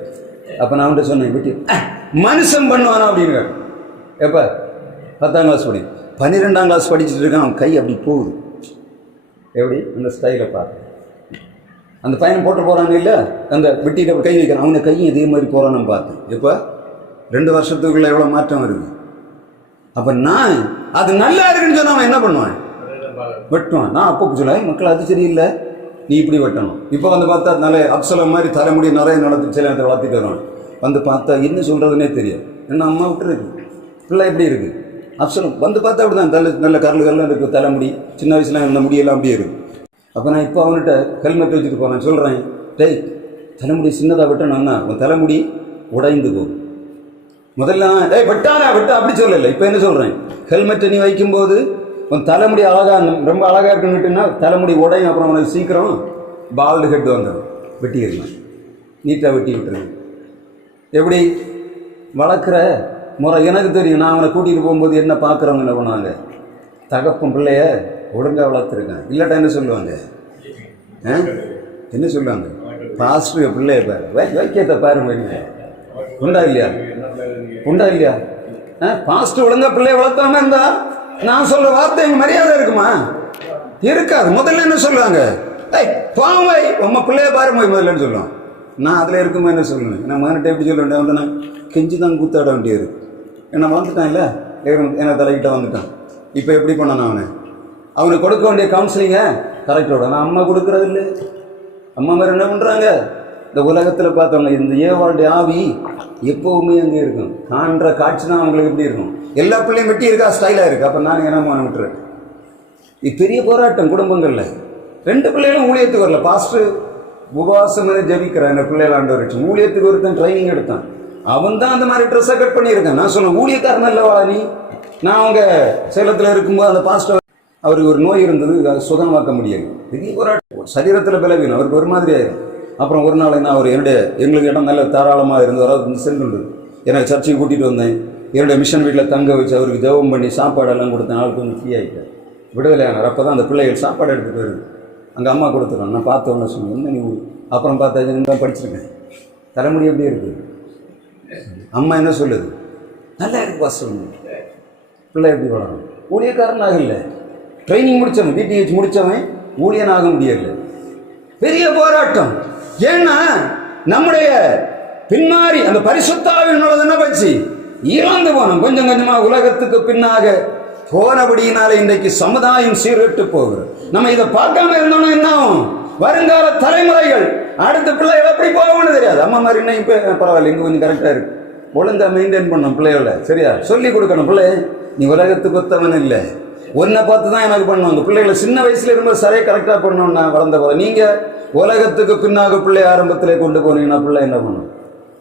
அப்போ நான் அவன்கிட்ட சொன்னேன், வெட்டி மனுஷன் பண்ணுவானா அப்படின்னு. எப்போ 10ஆம் கிளாஸ் படி 12ஆம் கிளாஸ் படிச்சுட்டு இருக்கான். அவன் கை அப்படி போகுது. எப்படி? அந்த ஸ்டைலை பார்த்து அந்த பையனை போட்டு போகிறாங்க இல்லை, அந்த வெட்டிகிட்ட கை வைக்கிறான். அவனை கையும் இதே மாதிரி போகிறான்னு பார்த்தேன். இப்போ 2 வருஷத்துக்குள்ளே எவ்வளோ மாற்றம் வருது. அப்போ நான் அது நல்லா இருக்குன்னு சொன்னால் அவன் என்ன பண்ணுவான்? வெட்டுவான். நான் அப்போ சொல்ல மக்கள் அது சரியில்லை, நீ இப்படி வெட்டணும். இப்போ வந்து பார்த்தா நல்ல அப்சலம் மாதிரி தலைமுடி நிறைய நடந்து சில நேரத்தில் வளர்த்திட்டு வருவான். வந்து பார்த்தா என்ன சொல்கிறதுனே தெரியாது. என்ன அம்மா விட்டுருக்கு, பிள்ளை எப்படி இருக்குது அப்சலம். வந்து பார்த்தா அப்படி தான் நல்ல கரலுகள்லாம் இருக்குது, தலைமுடி சின்ன வயசுல இந்த முடியெல்லாம் அப்படியே இருக்குது. அப்போ நான் இப்போ அவன்கிட்ட ஹெல்மெட் வச்சுட்டு போகிறேன். சொல்கிறேன், டேய் தலைமுடி சின்னதாக வெட்டணும்னா உன் தலைமுடி உடைந்து போகும். முதல்ல டேய் வெட்டானா வெட்ட அப்படி சொல்லலை. இப்போ என்ன சொல்கிறேன், ஹெல்மெட்டை நீ வைக்கும்போது உன் தலைமுடி அழகாக ரொம்ப அழகாக இருக்குன்னுட்டுன்னா தலைமுடி உடையும். அப்புறம் உனக்கு சீக்கிரம் பால்டு ஹெட் வந்துடும். வெட்டிடுவேன், நீட்டாக வெட்டி விட்டுருங்க. எப்படி வளர்க்குற முறை எனக்கு தெரியும். நான் அவனை கூட்டிகிட்டு போகும்போது என்ன பார்க்குறவங்க என்ன பண்ணுவாங்க, தகப்பன் பிள்ளைய ஒழுங்கா வளர்த்துருக்கான். இல்லாட்டா என்ன சொல்லுவாங்க? என்ன சொல்லுவாங்க? பாஸ்டர் பிள்ளைய பாரு, வைக்கியத்தை பாருங்க. உண்டா இல்லையா? உண்டா இல்லையா? பாஸ்டர் ஒழுங்கா பிள்ளைய வளர்த்தாம இருந்தா நான் சொல்ற வார்த்தை எங்க மரியாதை இருக்குமா? இருக்காது. முதல்ல என்ன சொல்லுவாங்க? பாவை உம்ம பிள்ளைய பாரு போய் முதல்லன்னு சொல்லுவான். நான் அதில் இருக்குமா என்ன சொல்லணும்? நான் மகன்கிட்ட எப்படி சொல்ல வேண்டிய நான் கெஞ்சி தான் கூத்தாட வேண்டியது. என்ன வந்துட்டான் இல்லை, என்ன தலைக்கிட்ட வந்துட்டான். இப்போ எப்படி பண்ணணும்? அவனுக்கு கொடுக்க வேண்டிய கவுன்சிலிங்க கரெக்டோட நான் அம்மா கொடுக்கறது இல்லை. அம்மா மாதிரி என்ன பண்ணுறாங்க? இந்த உலகத்தில் பார்த்தவங்க இந்த ஏவாளுடைய ஆவி எப்போவுமே அங்கே இருக்கும். காண்ற காட்சி தான் அவங்களுக்கு எப்படி இருக்கும்? எல்லா பிள்ளையும் வெட்டி இருக்கா, ஸ்டைலாக இருக்குது. அப்போ நான் என்ன விட்டுறேன். இது பெரிய போராட்டம் குடும்பங்களில். 2 பிள்ளைகளும் ஊழியத்துக்கு வரல. பாஸ்டர் உபவாசம் ஜபிக்கிறான். இந்த பிள்ளைகள் ஆண்டவர் வச்சு ஊழியத்துக்கு ஒருத்தன் ட்ரைனிங் எடுத்தான். அவன் தான் அந்த மாதிரி ட்ரெஸ்ஸை கட் பண்ணியிருக்கான். நான் சொன்னேன் ஊழியக்காரன் இல்லவா நீ? நான் அவங்க சேலத்தில் இருக்கும்போது அந்த பாஸ்டர் அவருக்கு ஒரு நோய் இருந்தது, அதை சுகமாக்க முடியாது. பெரிய போராட்டம். சரீரத்தில் பலவீனம் அவருக்கு ஒரு மாதிரி ஆயிரும். அப்புறம் ஒரு நாள் நான் எங்களுக்கு இடம் நல்ல தாராளமாக இருந்து அதாவது சென்றுள்ளது. எனக்கு சர்ச்சைக்கு கூட்டிகிட்டு வந்தேன். என்னுடைய மிஷன் வீட்டில் தங்க வச்சு அவருக்கு ஜெபம் பண்ணி சாப்பாடெல்லாம் கொடுத்தேன். நாள் கொஞ்சம் ஃப்ரீ ஆகிட்டேன், விடுதலையானார். அப்போ தான் அந்த பிள்ளைகள் சாப்பாடு எடுத்துகிட்டு வருது. அங்கே அம்மா கொடுத்துருவோம். நான் பார்த்தோன்னு சொன்னேன் என்ன நீ? அப்புறம் பார்த்தா தான் படிச்சிருக்கேன். தலைமுடி எப்படி இருக்குது? அம்மா என்ன சொல்லுது? நல்லா இருக்கு பாஸ்டர். பிள்ளை எப்படி வளரும்? ஊழியக்காரனாக இல்லை, ட்ரைனிங் முடித்தவன், டிடிஹெச் முடித்தவன் ஊழியனாக முடியலை. பெரிய போராட்டம். ஏன்னா நம்முடைய பின்னாடி அந்த பரிசுத்தாவின் என்ன வச்சு இழந்து போனோம். கொஞ்சம் கொஞ்சமாக உலகத்துக்கு பின்னாக போனபடியினால இன்றைக்கு சமுதாயம் சீர்கெட்டு போகிறது. நம்ம இதை பார்க்காம இருந்தோம்னா என்ன ஆகும்? வருங்கால தலைமுறைகள் அடுத்த பிள்ளைகள் எப்படி போகணும்னு தெரியாது. அம்மா மாதிரி இன்னும் இப்போ பரவாயில்ல, இங்கே கொஞ்சம் கரெக்டாக இருக்கு. ஒழுங்கா மெயின்டைன் பண்ணணும் பிள்ளைகள. சரியா சொல்லி கொடுக்கணும். பிள்ளை நீ உலகத்துக்கு ஒத்தவன் இல்லை, ஒன்றை பார்த்து தான் எனக்கு பண்ணுவாங்க. பிள்ளைகளை சின்ன வயசுல இருக்கும்போது சரியாக கரெக்டாக பண்ணணும்னா வளர்ந்த போல. நீங்கள் உலகத்துக்கு பின்னாக பிள்ளை ஆரம்பத்திலே கொண்டு போனீங்கன்னா பிள்ளை என்ன பண்ணும்?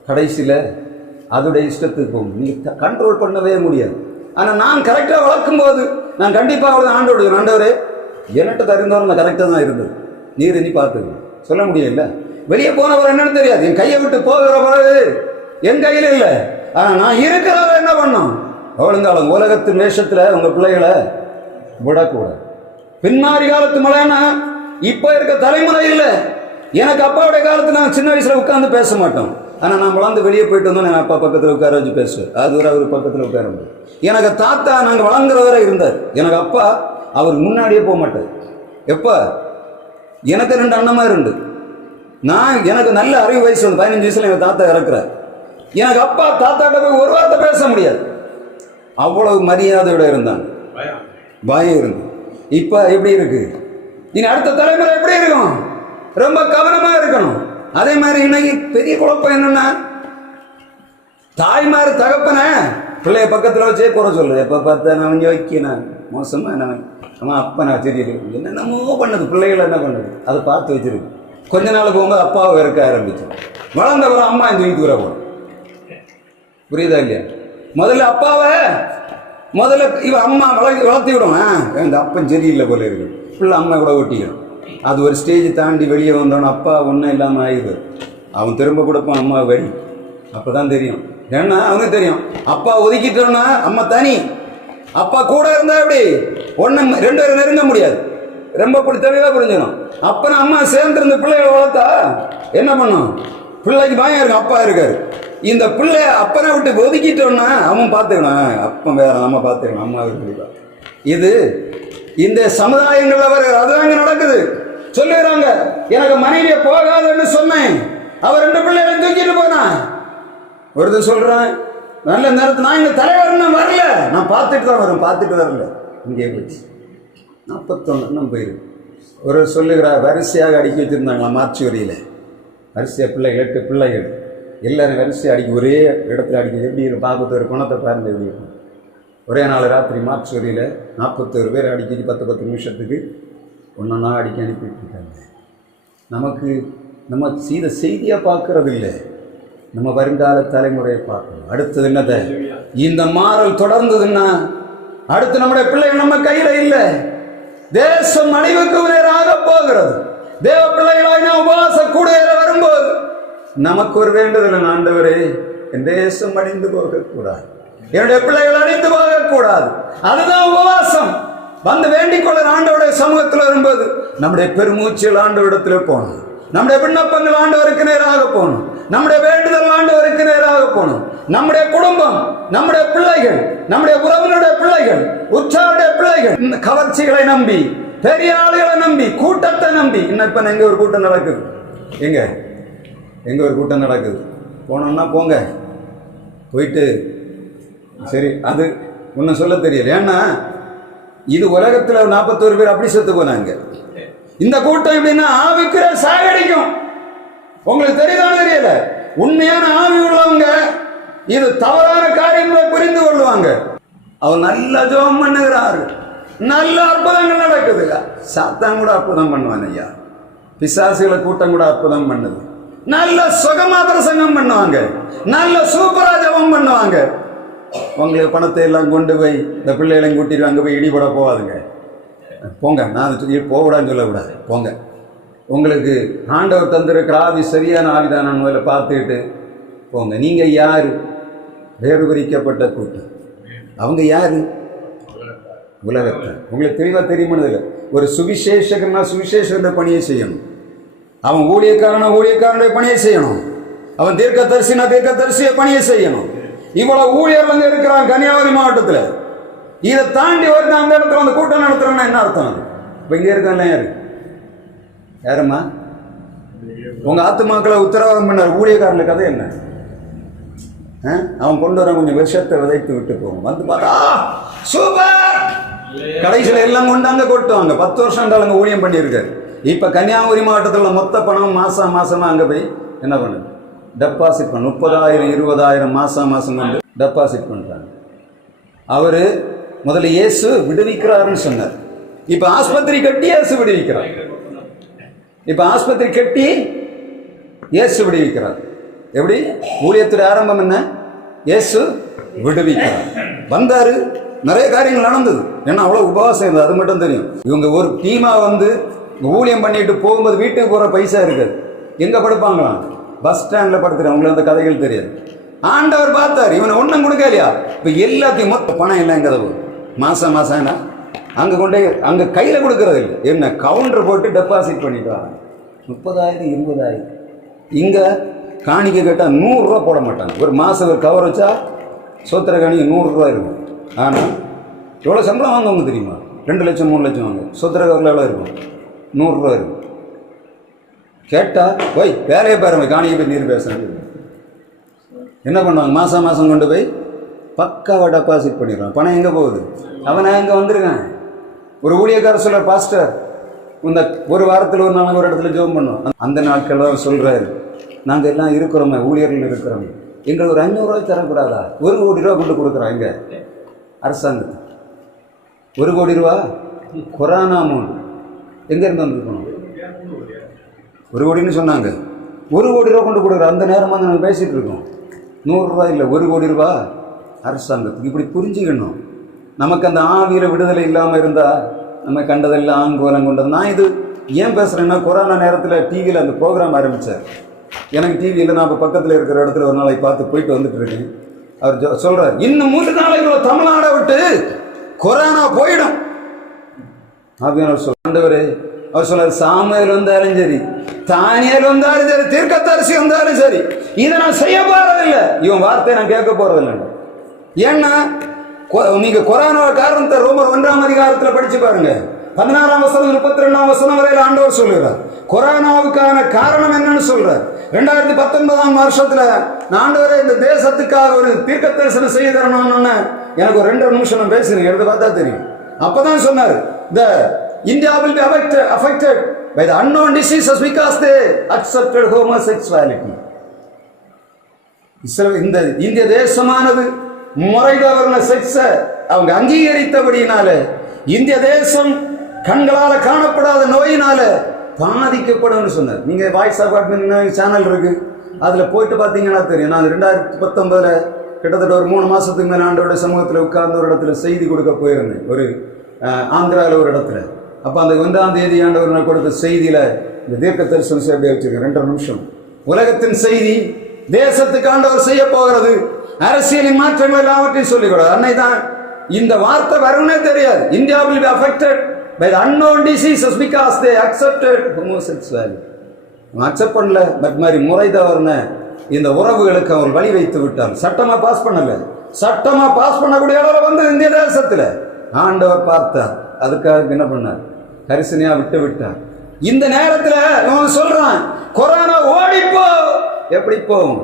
கடைசியில் அதோடைய இஷ்டத்துக்கு போகும். நீங்கள் கண்ட்ரோல் பண்ணவே முடியாது. ஆனால் நான் கரெக்டாக வளர்க்கும் போது நான் கண்டிப்பாக அவ்வளோ ஆண்டவரே என்னட்ட தருந்தவரை நான் கரெக்டாக தான் இருந்தது. நீர் நீ பார்த்துக்க சொல்ல முடியல. வெளியே போனவர் என்னன்னு தெரியாது. என் கையை விட்டு போகிற பிறகு என் கையில் இல்லை. ஆனால் நான் இருக்கிறவரை என்ன பண்ணும்? ஒழுங்காலம் உலகத்தின் வேஷத்தில் உங்கள் பிள்ளைகளை விடக்கூடாது. பின்னாடி காலத்து மழைன்னா இப்போ இருக்க தலைமுறை இல்லை. எனக்கு அப்பாவுடைய காலத்தில் நான் சின்ன வயசில் உட்காந்து பேச மாட்டோம். ஆனால் நான் வளர்ந்து வெளியே போயிட்டு வந்தோம். என் அப்பா பக்கத்தில் உட்கார வச்சு பேசுவேன். அது ஒரு அவர் பக்கத்தில் உட்கார முடியும். எனக்கு தாத்தா நாங்கள் வளர்ந்துறவரை இருந்தார். எனக்கு அப்பா அவர் முன்னாடியே போக மாட்டார். எப்போ எனக்கு 2 அண்ணமா இருந்து எனக்கு நல்ல அறிவு வயசு வந்து 15 வயசுல எங்கள் தாத்தா இறக்குறார். எனக்கு அப்பா தாத்தாட்ட போய் ஒரு வார்த்தை பேச முடியாது. அவ்வளவு மரியாதையோட இருந்தாங்க, பயம் இருந்து. இப்போ எப்படி இருக்கு? இனி அடுத்த தலைமுறை எப்படி இருக்கும்? ரொம்ப கவனமா இருக்கணும். அதே மாதிரி இன்னைக்கு பெரிய குழப்பம் என்னன்னா, தாய்மார் தகப்பன பிள்ளைய பக்கத்தில் வச்சே குறை சொல்லுது. எப்போ பார்த்தா நான் இங்கே வைக்கணும் மோசமாக நம்ம அப்பா நான் தெரியல என்னென்னமோ பண்ணுது. பிள்ளைகள் என்ன பண்ணுது அதை பார்த்து வச்சிருக்கு. கொஞ்ச நாள் போகும்போது அப்பாவை வெறுக்க ஆரம்பிச்சு. வளர்ந்தவரை அம்மா இந்த வீட்டுக்கு வர போகணும். புரியுதா இல்லையா? முதல்ல அப்பாவை இவன் அம்மா வளர்த்தி விடுவேன். இந்த அப்பன் சரியில்லை போல இருக்கு. பிள்ளை அம்மா கூட ஒட்டிக்கணும். அது ஒரு ஸ்டேஜ் தாண்டி வெளியே வந்தோன்னு அப்பா ஒன்றும் இல்லாமல் ஆயிடுது. அவன் திரும்ப கொடுப்பான் அம்மா வழி. அப்போ தான் தெரியும். ஏன்னா அவனுக்கு தெரியும் அப்பா ஒதுக்கிட்டோன்னா அம்மா தனி, அப்பா கூட இருந்தா எப்படி ஒன்றும் 2 பேரும் நெருங்க முடியாது. ரொம்ப தெளிவாக புரிஞ்சிடும். அப்போ அம்மா சேர்ந்துருந்த பிள்ளைகளை வளர்த்தா என்ன பண்ணும்? பிள்ளைக்கு பயம் இருக்கும், அப்பா இருக்காரு. இந்த பிள்ளை அப்பனை விட்டு ஒதுக்கிட்டோன்னா அவன் பார்த்துக்கணும், அப்பன் வேற நம்ம பார்த்துக்கணும், அம்மா இருக்கா. இது இந்த சமுதாயங்கள்ல வர அதுதாங்க நடக்குது. சொல்லுறாங்க எனக்கு மனைவியை போகாதுன்னு சொன்னேன், அவன் 2 பிள்ளைகளை தூக்கிட்டு போனான். ஒருத்தர் சொல்றான் நல்ல நேரத்தில் நான் எங்க தலைவர் நான் வரல, நான் பார்த்துட்டு தான் வரும், பார்த்துட்டு வரல. இங்கே போச்சு 41 போயிருக்கு. ஒரு சொல்லுகிறார் வரிசையாக அடுக்கி வச்சிருந்தாங்களா மார்ச் வரியில வரிசையாக பிள்ளைகள் 8 பிள்ளைகள் எல்லாரும் வரிசையாக அடிக்கி ஒரே இடத்துல அடிக்கிறது. எப்படி இருக்கும்? 41 குணத்தை பாருங்க எப்படி இருக்கும். ஒரே நாள் ராத்திரி மார்ச் வரியில் 41 பேர் அடிக்கடி 10 நிமிஷத்துக்கு ஒன்றா அடிக்க அனுப்பிட்டு இருக்காங்க. நமக்கு நம்ம செய்தியாக பார்க்கறது இல்லை, நம்ம வருங்கால தலைமுறையை பார்க்கணும். அடுத்தது என்னது? இந்த மாறல் தொடர்ந்ததுன்னா அடுத்து நம்முடைய பிள்ளைகள் நம்ம கையில் இல்லை. தேசம் அழிவுக்கு நேராக போகிறது. தேவ பிள்ளைகளாய் நாம் உபவாச கூடுதல வரும்போது நமக்கு ஒரு வேண்டுதல், ஆண்டவரே என் தேசம் அழிந்து போகக்கூடாது, என்னுடைய பிள்ளைகள் அழிந்து போகக்கூடாது. அதுதான் உபவாசம். வந்து வேண்டிக் கொள்ள ஆண்டவருடைய சமூகத்தில் வரும்போது நம்முடைய பெருமூச்சில் ஆண்டவரிடத்தில் போகணும். நம்முடைய விண்ணப்பங்கள் ஆண்டவருக்கு நேராக போகணும். நம்முடைய வேண்டுதல் ஆண்டவருக்கு நேராக போகணும். நம்முடைய குடும்பம், நம்முடைய பிள்ளைகள், நம்முடைய உறவினருடைய பிள்ளைகள், உற்றாருடைய பிள்ளைகள் இந்த கவர்ச்சிகளை நம்பி, பெரிய ஆளுகளை நம்பி, கூட்டத்தை நம்பி, இப்ப எங்க ஒரு கூட்டம் நடக்குது, எங்க ஒரு கூட்டம் நடக்குது, போனோம்னா போங்க, போயிட்டு சரி, அது ஒன்னும் சொல்ல தெரியல. ஏன்னா இது உலகத்துல 41 பேர் அப்படி செத்து போனாங்க. இந்த கூட்டம் எப்படின்னா ஆவிக்குற சாகடிக்கும். உங்களுக்கு தெரியுதானு தெரியல. உண்மையான ஆவி உள்ளவங்க இது தவறான காரியங்களை புரிந்து கொள்வாங்க. அவர் நல்ல ஜெபம் பண்ணுகிறாரு, நல்ல அற்புதங்கள் நடக்குது. சாத்தான் கூட அற்புதம் பண்ணுவான் ஐயா. பிசாசுகளை கூட்டம் கூட அற்புதம் பண்ணுது. நல்ல சுகமா பிரசங்கம் பண்ணுவாங்க, நல்ல சூப்பரா ஜெபம் பண்ணுவாங்க. உங்களுக்கு பணத்தை எல்லாம் கொண்டு போய் இந்த பிள்ளைகளையும் கூட்டிட்டு அங்கே போய் இடிபட போகாதுங்க. போங்க, நான் போகக்கூடாதுன்னு சொல்லக்கூடாது. போங்க, உங்களுக்கு ஆண்டவர் தந்திருக்கிற ஆவி சரியான ஆவிதான முதல்ல பார்த்துக்கிட்டு போங்க. நீங்கள் யார்? வேறுபரிக்கப்பட்ட கூட்டம். அவங்க யாரு? உலகத்தை. உங்களுக்கு தெளிவாக தெரியுமானதில்லை. ஒரு சுவிசேஷகர்னா சுவிசேஷ பணியை செய்யணும். அவன் ஊழியக்காரனுடைய பணியை செய்யணும். அவன் தீர்க்கதரிசினா தீர்க்கதரிசிய பணியை செய்யணும். இவ்வளவு ஊழியர் வந்து இருக்கிறான் கன்னியாகுமரி மாவட்டத்தில். இதை தாண்டி வருது அந்த இடத்துல வந்து கூட்டம் நடத்துறோம்னா என்ன அர்த்தம்? அது இப்போ இங்கே இருக்காங்க யாருமா உங்க ஆத்துமாக்களை உத்தரவாதம் பண்ணார். ஊழியக்காரன கதை என்ன? அவன் கொண்டு வர கொஞ்சம் விஷத்தை விதைத்து விட்டு போகும். வந்து பார்த்தா சூப்பர், கடைசியில் எல்லாம் கொண்டு அங்கே கொட்டுவாங்க. 10 வருஷம் அங்கே ஊழியம் பண்ணியிருக்காரு. இப்போ கன்னியாகுமரி மாவட்டத்தில் மொத்த பணம் மாசமா அங்கே போய் என்ன பண்ணுது? டெபாசிட் பண்ண 30,000 20,000 மாசம் கொண்டு டெபாசிட் பண்ணுறாங்க. அவர் முதல்ல இயேசு விடுவிக்கிறாருன்னு சொன்னார். இப்போ ஆஸ்பத்திரி கட்டி இயேசு விடுவிக்கிறார். இப்போ ஆஸ்பத்திரி கட்டி இயேசு விடுவிக்கிறார். எப்படி? ஊழியத்துடைய ஆரம்பம் என்ன? இயேசு விடுவிக்கிறார். வந்தாரு, நிறைய காரியங்கள் நடந்தது. ஏன்னா அவ்வளோ உபவாசம் இருந்தது, அது மட்டும் தெரியும். இவங்க ஒரு டீமா வந்து ஊழியம் பண்ணிட்டு போகும்போது வீட்டுக்கு போகிற பைசா இருக்காது. எங்கே படுப்பாங்களாம்? பஸ் ஸ்டாண்டில் படுத்துறேன். உங்களுக்கு அந்த கதைகள் தெரியாது. ஆண்டவர் பார்த்தார், இவனை ஒன்றும் கொடுக்கலையா? இப்போ எல்லாத்தையும் மொத்த பணம் எல்லாம் எங்கே போகுது? மாதம் என்ன அங்கே கொண்டே அங்கே கையில் கொடுக்கறது இல்லை. என்ன கவுண்டர் போட்டு டெபாசிட் பண்ணிட்டு வராங்க. 30,000 20,000. இங்கே காணிக்கை கேட்டால் 100 ரூபா போட மாட்டாங்க. ஒரு மாதம் ஒரு கவர் வச்சா சோத்திர காணிக்கை 100 ரூபா இருக்கும். ஆனால் எவ்வளோ சம்பளம் வாங்குவாங்க தெரியுமா? 2 லட்சம் 3 லட்சம் வாங்க. சோத்திர கவரில் எவ்வளோ இருக்கும்? 100 ரூபா இருக்கும். கேட்டால் போய் வேலையை பாருங்க, காணிக்கை போய் நீர் பேசுறது. என்ன பண்ணுவாங்க? மாதம் கொண்டு போய் பக்காவாக டெபாசிட் பண்ணிடுவான். பணம் எங்கே போகுது? அவனை எங்கே வந்திருக்கான். ஒரு ஊழியக்காரர் சொல்கிற, பாஸ்டர் இந்த ஒரு வாரத்தில் ஒரு நாள் ஒரு இடத்துல ஜெபம் பண்ணுவோம். அந்த நாட்கள் தான் சொல்கிறாரு, நாங்கள் எல்லாம் இருக்கிறோமே, ஊழியர்கள் இருக்கிறோம், எங்களுக்கு ஒரு 500 ரூபாய் தரக்கூடாதா? 1 கோடி ரூபா கொண்டு கொடுக்குறோம். எங்கே? அரசாங்கத்துக்கு 1 கோடி ரூபா கொரோனா அமௌண்ட் எங்கேருந்து வந்துருக்கணும்? 1 கோடின்னு சொன்னாங்க. 1 கோடி ரூபா கொண்டு கொடுக்குறோம். அந்த நேரமாக நாங்கள் பேசிகிட்டு இருக்கோம். 100 ரூபாய் இல்லை, 1 கோடி ரூபா அரசாங்கத்துக்கு. இப்படி புரிஞ்சுக்கணும். நமக்கு அந்த ஆவியில் விடுதலை இல்லாமல் இருந்தால் நம்ம கண்டதெல்லாம் ஆங்கோலம் கொண்டது. நான் இது ஏன் பேசுகிறேன்னா, கொரோனா நேரத்தில் டிவியில் அந்த ப்ரோக்ராம் ஆரம்பித்தார். எனக்கு டிவியில் நான் இப்போ பக்கத்தில் இருக்கிற இடத்துல ஒரு நாளைக்கு பார்த்து போயிட்டு வந்துட்டு இருக்கேன். அவர் சொல்கிறார், இன்னும் 3 நாளைக்கு தமிழ்நாடை விட்டு கொரோனா போயிடும் அப்படின்னு சொல்றாரு. அவர் சொல்றாரு, சாமுவேல் வந்தாலும் சரி, தானியேல் வந்தாலும் சரி, தீர்க்கதரிசி வந்தாலும் சரி, இதை நான் செய்ய போறதில்லை. இவன் வார்த்தையை நான் கேட்க போறதில்லை. ஏன்னா நீங்க கொரோனா காரணத்தை ரோமர் 1ஆம் அதிகாரத்தில் படிச்சு பாருங்க. 16ஆம் வசனம் 32ஆம் வசனம் வரையில் ஆண்டவர் சொல்லுகிறார். கொரோனாவுக்கான காரணம் என்னன்னு சொல்றார். 2019ஆம் வருஷத்துல ஆண்டவரே இந்த தேசத்துக்காக ஒரு தீர்க்க தரிசனம் செய்ய தரணும்னு எனக்கு ஒரு 2 நிமிஷம் நான் பேசுறேன். எடுத்து பார்த்தா தெரியும். அப்பதான் சொன்னார், இந்த India will be affected by the unknown diseases because they accepted homosexuality. இந்த இந்திய தேசமானது முறைதவர்ன செக்ஸை அவங்க அங்கீகரித்தபடியினால இந்திய தேசம் கண்களால காணப்படாத நோயினால பாதிக்கப்படும் சொன்னார். நீங்க வாய்ஸ் ஆஃப் காட் சேனல் இருக்கு, அதுல போயிட்டு பார்த்தீங்கன்னா தெரியும். நான் 2019 கிட்டத்தட்ட ஒரு 3 மாசத்துக்கு மேலே ஆண்டோட சமூகத்தில் உட்கார்ந்து ஒரு இடத்துல செய்தி கொடுக்க போயிருந்தேன். ஒரு ஆந்திராவில் ஒரு இடத்துல. அப்போ அந்த 1ஆம் தேதி ஆண்டவர் கொடுத்த செய்தியில் இந்த தீர்க்க தரிசனம் செய்ய வச்சிருக்கேன். 2 நிமிஷம். உலகத்தின் செய்தி, தேசத்துக்கு ஆண்டவர் செய்ய போகிறது, அரசியலின் மாற்றங்கள் எல்லாவற்றையும் சொல்லிக் கொடுத்தார். அன்னை தான் இந்த வார்த்தை வரும்னே தெரியாது. India will be affected by the unknown diseases because they accepted homosexuality. Accept பண்ணல, பட் மாதிரி முறை தவறுன இந்த உறவுகளுக்கு அவர் வழி வைத்து விட்டார். சட்டமா பாஸ் பண்ணல, சட்டமா பாஸ் பண்ணக்கூடிய அளவில் வந்து இந்திய தேசத்துல ஆண்டவர் பார்த்தார். அதுக்காக என்ன பண்ணார்? கரிசனையா விட்டார். இந்த நேரத்துல அவன் சொல்றான், கொரோனா ஓடிப்போ. எப்படி போகும்?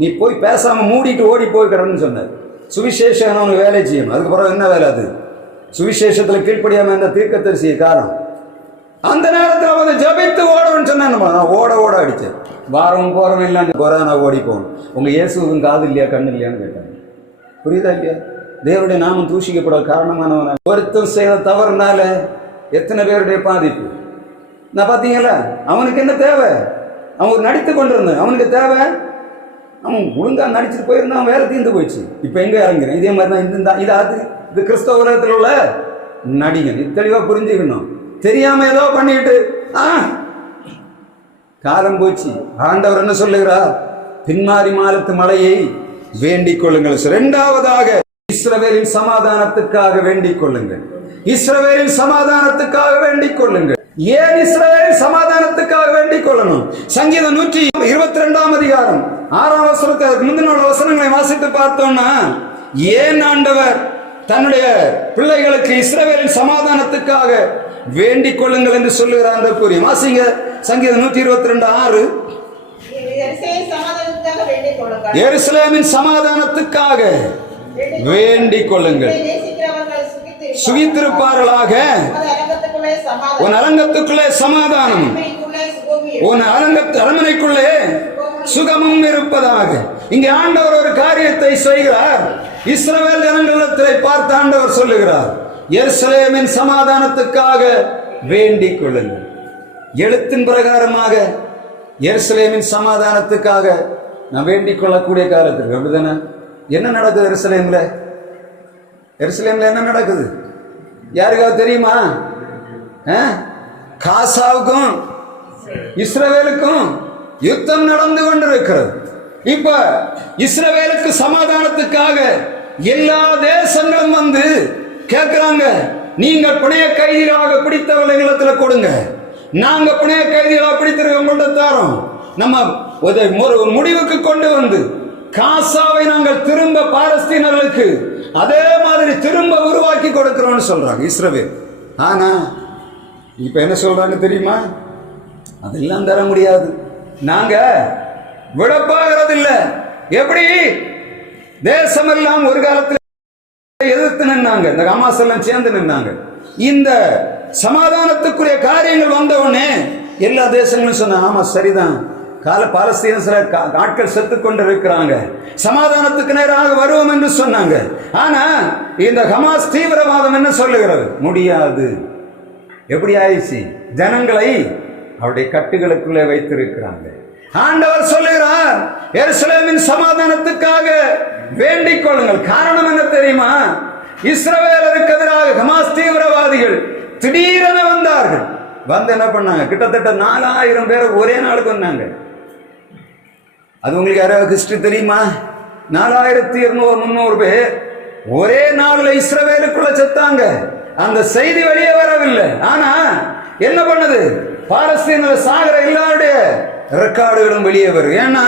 நீ போய் பேசாம மூடிட்டு ஓடி போய்க்கிறன்னு சொன்னார். சுவிசேஷம் அவனுக்கு வேலை செய்யணும். அதுக்கப்புறம் என்ன வேலை? அது சுவிசேஷத்துல கீழ்ப்படியாம இந்த தீர்க்கதரிசிய காலம். அந்த நேரத்தில் அவன் ஜபித்து ஓடணும்னு சொன்னா நான் ஓட அடிச்சேன். வாரம் போறவன் இல்லாம கொரோனா ஓடி போகணும். உங்க இயேசுவும் காது இல்லையா கண்ணு இல்லையான்னு கேட்டாங்க. புரியுதா இல்லையா? தேவனுடைய நாமம் தூஷிக்கப்பட காரணமானவன ஒருத்தம் செய்த தவறுனால எத்தனை பேருடைய பாதிப்பு. நான் பார்த்தீங்களா, அவனுக்கு என்ன தேவை? அவன் நடித்து கொண்டிருந்தான். அவனுக்கு தேவை அவன் ஒழுங்கா நடிச்சுட்டு போயிருந்தான், வேலை தீர்ந்து போயிடுச்சு. இப்போ எங்க இறங்குறேன்? இதே மாதிரி தான் இது கிறிஸ்தவ உலகத்தில் உள்ள நடிகன். இது தெளிவா புரிஞ்சுக்கணும். தெரியாம ஏதோ பண்ணிட்டு காலம் போச்சு. ஆண்டவர் என்ன சொல்லுகிறார்? பின்மாறி மாலத்து மலையை வேண்டிக் கொள்ளுங்கள். இரண்டாவதாக இஸ்ரவேலின் சமாதானத்துக்காக வேண்டிக் கொள்ளுங்கள். இஸ்ரவேலின் சமாதானத்துக்காக வேண்டிக் கொள்ளுங்கள். ஏன் இஸ்ரவேலின் சமாதானத்துக்காக வேண்டிக் கொள்ளணும்? சங்கீதம் 122 அதிகாரம் 6 வசனத்தை முந்தின வசனங்களை வாசித்து பார்த்தோம்னா, ஏன் ஆண்டவர் தன்னுடைய பிள்ளைகளுக்கு இஸ்ரவேலின் சமாதானத்துக்காக வேண்டிக் கொள்ளுங்கள் என்று சொல்லுகிறார் என்று கூறி வாசிங்க. சங்கீதம் 122:6. எருசலேமின் சமாதானத்துக்காக வேண்டிக் கொள்ளுங்கள். சுகித்திருப்பார்களாக. உன் அரங்கத்துக்குள்ளே சமாதானம், உன் அரண்மனைக்குள்ளே சுகமும் இருப்பதாக. இங்கே ஆண்டவர் ஒரு காரியத்தை செய்கிறார். இஸ்ரவேல் ஜனங்களிடத்திலே பார்த்து ஆண்டவர் சொல்லுகிறார், எருசலேமின் சமாதானத்துக்காக வேண்டிக் கொள்ளுங்கள். எழுத்தின் பிரகாரமாக எருசலேமின் சமாதானத்துக்காக நான் வேண்டிக் கொள்ளக்கூடிய காலத்திற்கு அப்படிதானே? என்ன நடக்குது எருசலேம்ல? எருசலேம்ல என்ன நடக்குது யாருக்காவது தெரியுமா? காசாவுக்கும் இஸ்ரவேலுக்கும் யுத்தம் நடந்து கொண்டிருக்கிறது. இப்ப இஸ்ரவேலுக்கு சமாதானத்துக்காக எல்லா தேசங்களும் வந்து கேட்கிறாங்க, நீங்கள் பிணைய கைதிகளாக பிடித்தவர்களிடத்துல கொடுங்க, நாங்க பிணைய கைதிகளாக பிடித்திருக்க உங்கள்ட்ட தாரோம். நம்ம ஒரு முடிவுக்கு கொண்டு வந்து காசாவை நாங்கள் திரும்ப பாலஸ்தீனர்களுக்கு அதே மாதிரி திரும்ப உருவாக்கி கொடுக்கிறோம்னு சொல்றாங்க இஸ்ரவேல். ஆனா இப்ப என்ன சொல்றாங்க தெரியுமா? அதெல்லாம் தர முடியாது, நாங்க விடப்பாகிறது இல்ல. எப்படி? தேசமெல்லாம் ஒரு காலத்தில் எதிர்த்து நின்னாங்க, இந்த ஹமாஸ் எல்லாம் சேர்ந்து நின்னாங்க. இந்த சமாதானத்துக்குரிய காரியங்கள் வந்த உடனே எல்லா தேசங்களும் சொன்ன, ஆமா சரிதான், பாலஸ்தீன சில ஆட்கள் செத்து கொண்டு இருக்கிறாங்க, சமாதானத்துக்கு நேராக வருவோம் என்று சொன்னாங்க. ஆனா இந்த ஹமாஸ் தீவிரவாதம் என்ன சொல்லுகிறது? முடியாது. எப்படி ஆயிடுச்சு? ஜனங்களை அவருடைய கட்டுகளுக்குள்ளே வைத்திருக்கிறாங்க. ஆண்டவர் சொல்லுகிறார், எருசலேமின் சமாதானத்துக்காக வேண்டிக் கொள்ளுங்கள். காரணம் என்ன தெரியுமா? இஸ்ரவேலருக்கு எதிராக ஹமாஸ் தீவிரவாதிகள் திடீரென வந்தார்கள். வந்து என்ன பண்ணாங்க? கிட்டத்தட்ட 4000 பேர் ஒரே நாளுக்கு வந்தாங்க. அது உங்களுக்கு யாராவது ஹிஸ்டரி தெரியுமா? 4200-300 பேர் ஒரே நாள்ல இஸ்ரவேலுக்குள்ள செத்தாங்க. அந்த செய்தி வெளியே வரவில்லை. ஆனா என்ன பண்ணது? பாலஸ்தீன சாகர எல்லாருடைய ரெக்கார்டுகளும் வெளியே வரும். ஏன்னா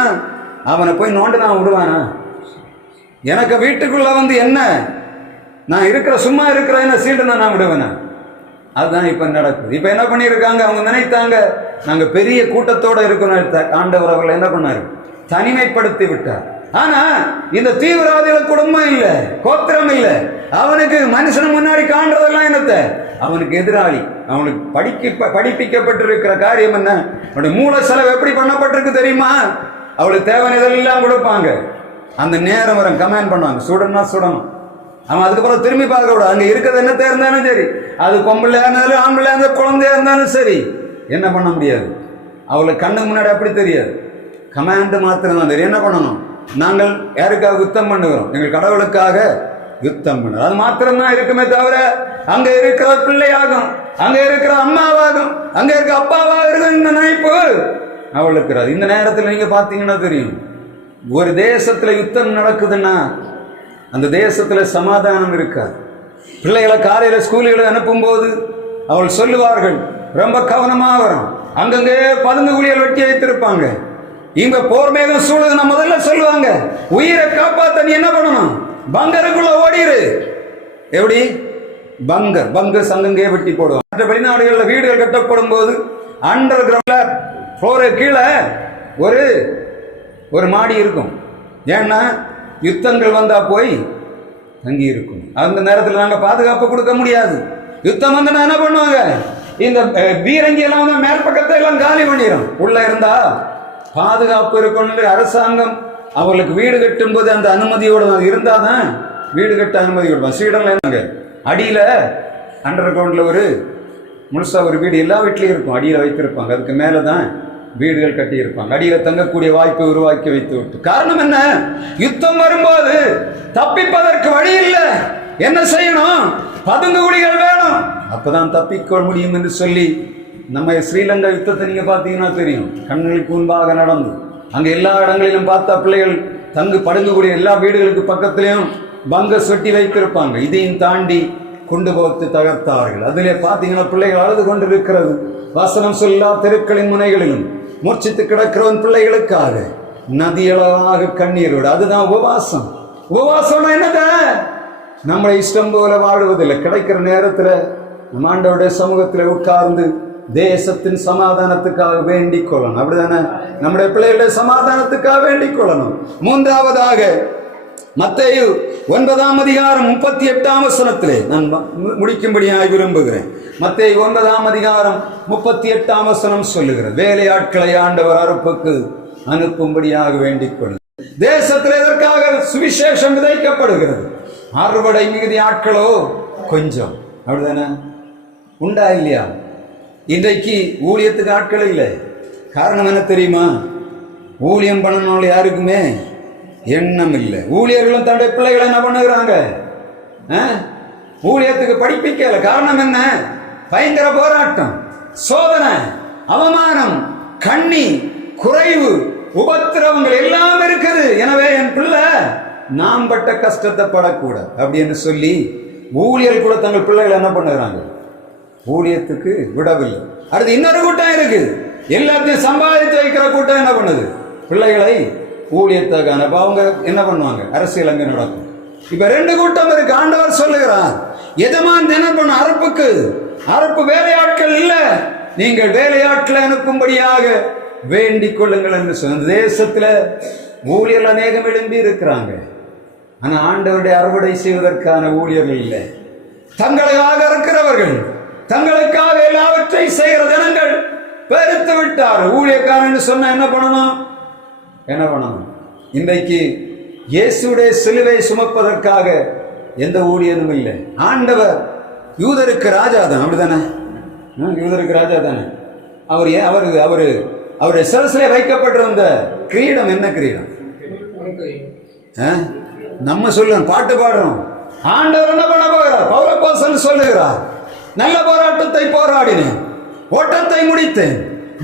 அவனை போய் நோண்டு நான் விடுவானா? எனக்கு வீட்டுக்குள்ள வந்து என்ன நான் இருக்கிற சும்மா இருக்கிற என்ன சீல்டு நான் விடுவேனா? அதுதான் இப்ப நடக்குது. இப்ப என்ன பண்ணிருக்காங்க? அவங்க நினைத்தாங்க நாங்க பெரிய கூட்டத்தோட இருக்கணும். ஆண்டவர் அவர்கள் என்ன பண்ணாரு? தனிமைப்படுத்தி விட்டார். ஆனா இந்த தீவிரவாதிகள் குடும்பம் இல்ல, கோத்திரம் இல்ல. அவனுக்கு மனுஷன் முன்னாடி காண்றதெல்லாம் என்னத்த? அவனுக்கு எதிராளி. அவனுக்கு படிப்பிக்கப்பட்டிருக்கிற காரியம் என்ன? அவனுடைய மூல செலவு எப்படி பண்ணப்பட்டிருக்கு தெரியுமா? அவளுக்கு தேவையான இதெல்லாம் கொடுப்பாங்க. அந்த நேரம் வரும் கமெண்ட் பண்ணுவாங்க, சுடனா சுடணும். அவன் அதுக்கப்புறம் திரும்பி பார்க்க கூடாது. அங்க இருக்கிறது என்ன இருந்தாலும் சரி, அது பொம்பளையா இருந்தாலும் ஆம்பளையா இருந்தாலும் குழந்தையா இருந்தாலும் சரி, என்ன பண்ண முடியாது. அவளுக்கு கண்ணுக்கு முன்னாடி அப்படி தெரியாது. கமாண்ட் மாத்திரம் தான் தெரியும். என்ன பண்ணணும்? நாங்கள் யாருக்காக யுத்தம் பண்ணுகிறோம்? எங்கள் கடவுளுக்காக யுத்தம் பண்ணுறோம். அது மாத்திரம்தான் இருக்குமே தவிர அங்க இருக்கிற பிள்ளையாகும், அங்க இருக்கிற அம்மாவாகும், அங்க இருக்கிற அப்பாவாக இருக்கும் இந்த நினைப்பு அவளுக்கு. இந்த நேரத்தில் நீங்க பாத்தீங்கன்னா தெரியும், ஒரு தேசத்துல யுத்தம் நடக்குதுன்னா அந்த தேசத்துல சமாதானம் இருக்காது. பிள்ளைகளை காலையில ஸ்கூலுக்கு அனுப்பும் போது அவள் சொல்லுவார்கள், ரொம்ப கவனமா வரும், அங்கங்கே பதுங்கு குழிகள் வெட்டி வைத்திருப்பாங்க, இங்க போர் மேகம் சூழல் முதல்ல சொல்லுவாங்க, உயிரை காப்பாத்த நீ என்ன பண்ணணும், பங்கருக்குள்ள ஓடிரு. எப்படி பங்கர் சங்கங்கே வெட்டி போடுவாங்க. மற்ற வெளிநாடுகளில் வீடுகள் கட்டப்படும் போது அண்டர் கிரவுண்ட்ல ஃப்ளோரு கீழே ஒரு மாடி இருக்கும். ஏன்னா யுத்தங்கள் வந்தா போய் தங்கி இருக்கும். அந்த நேரத்தில் நாங்கள் பாதுகாப்பு கொடுக்க முடியாது. யுத்தம் வந்து என்ன பண்ணுவாங்க, இந்த பீரங்கி எல்லாம் வந்து மேல் பக்கத்தை எல்லாம் காலி பண்ணிடும். உள்ள இருந்தா பாதுகாப்பு இருக்கணும். அரசாங்கம் அவங்களுக்கு வீடு கட்டும் போது அந்த அனுமதியோட இருந்தாதான் வீடு கட்ட அனுமதி கொடுப்பாங்க. ஸ்வீடன்ல அடியில அண்டர் கிரவுண்ட்ல முழுசா ஒரு வீடு எல்லா வீட்லயும் இருக்கும், அடியில வைத்திருப்பாங்க. அதுக்கு மேலதான் வீடுகள் கட்டி இருப்பாங்க. அடியில தங்கக்கூடிய வாய்ப்பை உருவாக்கி வைத்து விட்டு. காரணம் என்ன, யுத்தம் வரும்போது தப்பிப்பதற்கு வழி இல்லை. என்ன செய்யணும், பதுங்கு குழிகள் வேணும், அப்பதான் தப்பிக்க முடியும் என்று சொல்லி நம்ம ஸ்ரீலங்கா யுத்தத்தை நீங்க பாத்தீங்கன்னா தெரியும். கண்களுக்கு முன்பாக நடந்து அங்க எல்லா இடங்களிலும் பார்த்தா பிள்ளைகள் படுங்கக்கூடிய எல்லா வீடுகளுக்கு பக்கத்திலையும் பங்க சொட்டி வைத்திருப்பாங்க. இதையும் தாண்டி கொண்டு போத்து தகர்த்தார்கள். அதிலே பார்த்தீங்கன்னா பிள்ளைகள் அழுது கொண்டு இருக்கிறது. வசனம் சொல்லா தெருக்களின் முனைகளிலும் மூர்ச்சித்து கிடக்கிறவன் பிள்ளைகளுக்காக நதியளவாக கண்ணீரோடு. அதுதான் உபவாசம். உபவாசம் என்னது, நம்மளை இஷ்டம் போல வாழுவதில்லை. கிடைக்கிற நேரத்தில் நம்ம ஆண்டவருடைய சமூகத்தில் உட்கார்ந்து தேசத்தின் சமாதானத்துக்காக வேண்டிக் கொள்ளணும். அப்படிதானே, நம்முடைய பிள்ளைகளுடைய சமாதானத்துக்காக வேண்டிக் கொள்ளணும். மூன்றாவதாக மத்தேயு 9ஆம் அதிகாரம் 38ஆம் வசனத்திலே நான் முடிக்கும்படியாக விரும்புகிறேன். மத்தேயு 9ஆம் அதிகாரம் 38ஆம் வசனம் சொல்லுகிறது, வேலையாட்களை ஆண்டவர் அறுப்புக்கு அனுப்பும்படியாக வேண்டிக் கொள்ளுங்கள். தேசத்தில் எதற்காக சுவிசேஷம் விதைக்கப்படுகிறது, அறுவடை மிகுதி ஆட்களோ கொஞ்சம். அப்படிதானே, உண்டா இல்லையா? இன்றைக்கு ஊழியத்துக்கு ஆட்கள் இல்லை. காரணம் என்ன தெரியுமா, ஊழியம் பண்ணணும் யாருக்குமே எண்ணம் இல்லை. ஊழியர்களும் தன்னுடைய பிள்ளைகளை என்ன பண்ணுகிறாங்க, ஊழியத்துக்கு படிப்பிக்கல. காரணம் என்ன, பயங்கர போராட்டம், சோதனை, அவமானம், கண்ணி, குறைவு, உபத்திரவங்கள் எல்லாம் இருக்குது. எனவே என் பிள்ளை நாம் பட்ட கஷ்டத்தை படக்கூடாது அப்படின்னு சொல்லி ஊழியர் கூட தங்கள் பிள்ளைகளை என்ன பண்ணுகிறாங்க, ஊழியத்துக்கு விடவில்லை. அடுத்து இன்னொரு கூட்டம் இருக்கு, எல்லாத்தையும் சம்பாதித்து வைக்கிற கூட்டம் என்ன பண்ணுது, பிள்ளைகளை ஊழியத்துக்கான. அவங்க என்ன பண்ணுவாங்க, அரசியல் அங்கே நடக்கும். இப்ப ரெண்டு கூட்டம் இருக்கு. ஆண்டவர் சொல்லுகிறார், எஜமான் என்ன பண்ண, அறுப்பு வேலையாட்கள் இல்ல, நீங்கள் வேலையாட்களை அனுப்பும்படியாக வேண்டிக் கொள்ளுங்கள் என்று சொன்ன. தேசத்துல ஊழியர்கள் அநேகம் எழும்பி இருக்கிறாங்க. ஆனா ஆண்டவருடைய அறுவடை செய்வதற்கான ஊழியர்கள் இல்லை. தங்களுக்காக இருக்கிறவர்கள், தங்களுக்காக எல்லாவற்றை செய்கிற ஜனங்கள் பெருத்து விட்டார். ஊழியக்காரன் சொன்ன என்ன பண்ணணும், இன்றைக்கு இயேசுடைய சிலுவை சுமப்பதற்காக எந்த ஊழியனும் இல்லை. ஆண்டவர் யூதருக்கு ராஜா தான். அப்படிதானே, யூதருக்கு ராஜா தானே. அவருடைய சிரசிலே வைக்கப்பட்டிருந்த கிரீடம் என்ன கிரீடம், நம்ம சொல்லணும், பாட்டு பாடுறோம். ஆண்டவர் என்ன பண்ண போகிறார், பவுலப்போஸ்தலன் சொல்லுகிறார், நல்ல போராட்டத்தை போராடினேன், ஓட்டத்தை முடித்தேன்,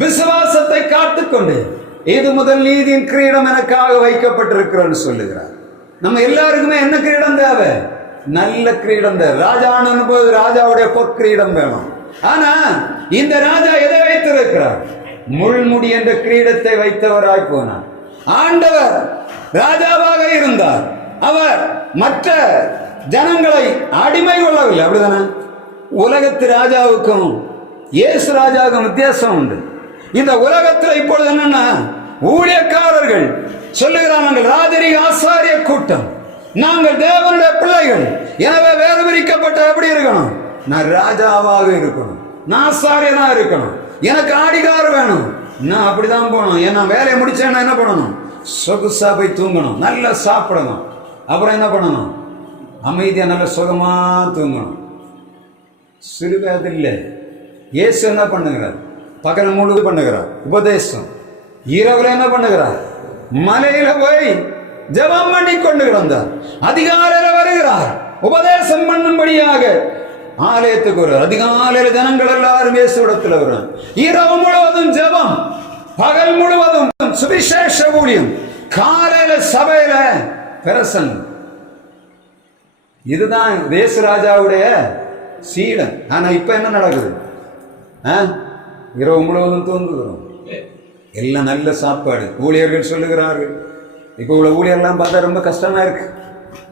விசுவாசத்தை காத்துக்கொண்டேன், இது முதல் நீதியின் கிரீடம் எனக்காக வைக்கப்பட்டிருக்கிறன்னு சொல்லுகிறார். நம்ம எல்லாருக்குமே என்ன கிரீடம் தேவை, நல்ல கிரீடம் தேவை. ராஜான்னு போது ராஜாவுடைய பொற்கிரீடம் வேணும். ஆனா இந்த ராஜா எதை வைத்திருக்கிறார், முள்முடி என்ற கிரீடத்தை வைத்தவராய் போனார். ஆண்டவர் ராஜாவாக இருந்தார். அவர் மற்ற ஜனங்களை அடிமை கொள்ளவில்லை. அப்படிதானே, உலகத்து ராஜாவுக்கும் இயேசு ராஜாவுக்கும் வித்தியாசம் உண்டு. இந்த உலகத்தில் இப்பொழுது என்னன்னா, ஊழியக்காரர்கள் சொல்லுகிறார்கள், ராஜரீக ஆசாரிய கூட்டம், நாங்கள் தேவனுடைய பிள்ளைகள், எனவே வேறு பிரிக்கப்பட்ட எப்படி இருக்கணும், நான் ராஜாவாக இருக்கணும், நான் ஆசாரியனா இருக்கணும், எனக்கு ஆடிகார் வேணும், நான் அப்படிதான் போகணும். ஏன்னா வேலையை முடிச்சேன்னா என்ன பண்ணணும், சொகுசா போய் தூங்கணும், நல்லா சாப்பிடணும், அப்புறம் என்ன பண்ணணும், அமைதியா நல்ல சுகமா தூங்கணும். சிறுவேது இல்லை. இயேசு என்ன பண்ணுகிறார், பகல் முழுது பண்ணுகிறார் உபதேசம், இரவுல என்ன பண்ணுகிறார், மலையில போய் ஜெபம் பண்ணி கொண்டு கிடந்தார். அதிகாலையில வருகிறார், உபதேசம் பண்ணும்படியாக ஆலயத்துக்கு வருகிறார். அதிகாலையில ஜனங்கள் எல்லாரும் இயேசுவிடத்தில் வருகிறார். இரவு முழுவதும் ஜெபம், பகல் முழுவதும் சுவிசேஷ ஊழியம், காலையில சபையில பிரசங்கம். இதுதான் தேசராஜாவுடைய சீடன். ஆனா இப்ப என்ன நடக்குது? இரவு முழுவதும் தூங்குகிறோம், எல்லாம் நல்ல சாப்பாடு. ஊழியர்கள் சொல்லுகிறார்கள், இப்போ உள்ள ஊழியர்லாம் பார்த்தா ரொம்ப கஷ்டமா இருக்கு.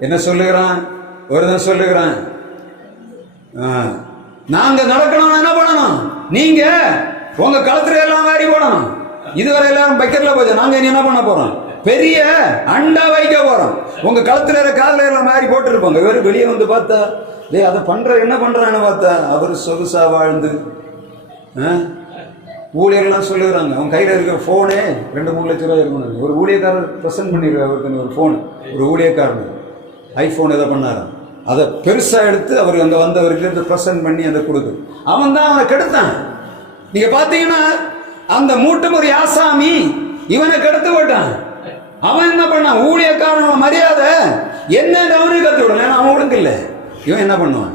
என்ன சொல்லுகிறான்? ஒருத்தன் சொல்லுகிறான், நாங்க நடக்கணும், என்ன பண்ணணும்? நீங்க உங்க களத்துல எல்லாம் வாரி போடணும். இதுவரை எல்லாரும் பக்கெட்ல போச்சு, நாங்க இனி என்ன பண்ண போறோம்? பெரிய அண்டா வைக்க போறோம். உங்க களத்துல காதல எல்லாம் மாறி போட்டு இருப்பாங்க. வெறும் வெளியே வந்து பார்த்தா அதை பண்ற என்ன பண்றான்னு பார்த்தா அவரு சொகுசா வாழ்ந்து. ஊழியர்லாம் சொல்லுகிறாங்க, அவங்க கையில இருக்கிற போனே 2-3 லட்சம் ரூபாய் இருக்கணும். ஒரு ஊழியக்காரர் ப்ரெசென்ட் பண்ணிருக்காரு, அவருக்கு ஒரு போன், ஒரு ஊழியக்காரன் ஐபோன் எதை பண்ணாராம், அதை பெருசா எடுத்து அவருக்கு அங்க வந்தவருக்கு ப்ரெசென்ட் பண்ணி அதை கொடுக்கு. அவன் தான் அவனை கெடுத்தான். நீங்க பாத்தீங்கன்னா அந்த மூட்டும் ஒரு யாசாமி இவனை கெடுத்து போட்டான். அவன் என்ன பண்ணான்? ஊழியக்காரன் மரியாதை என்ன அவனுக்கு கத்து விடல, அவன் ஒழுங்கு இல்லை. இவன் என்ன பண்ணுவான்?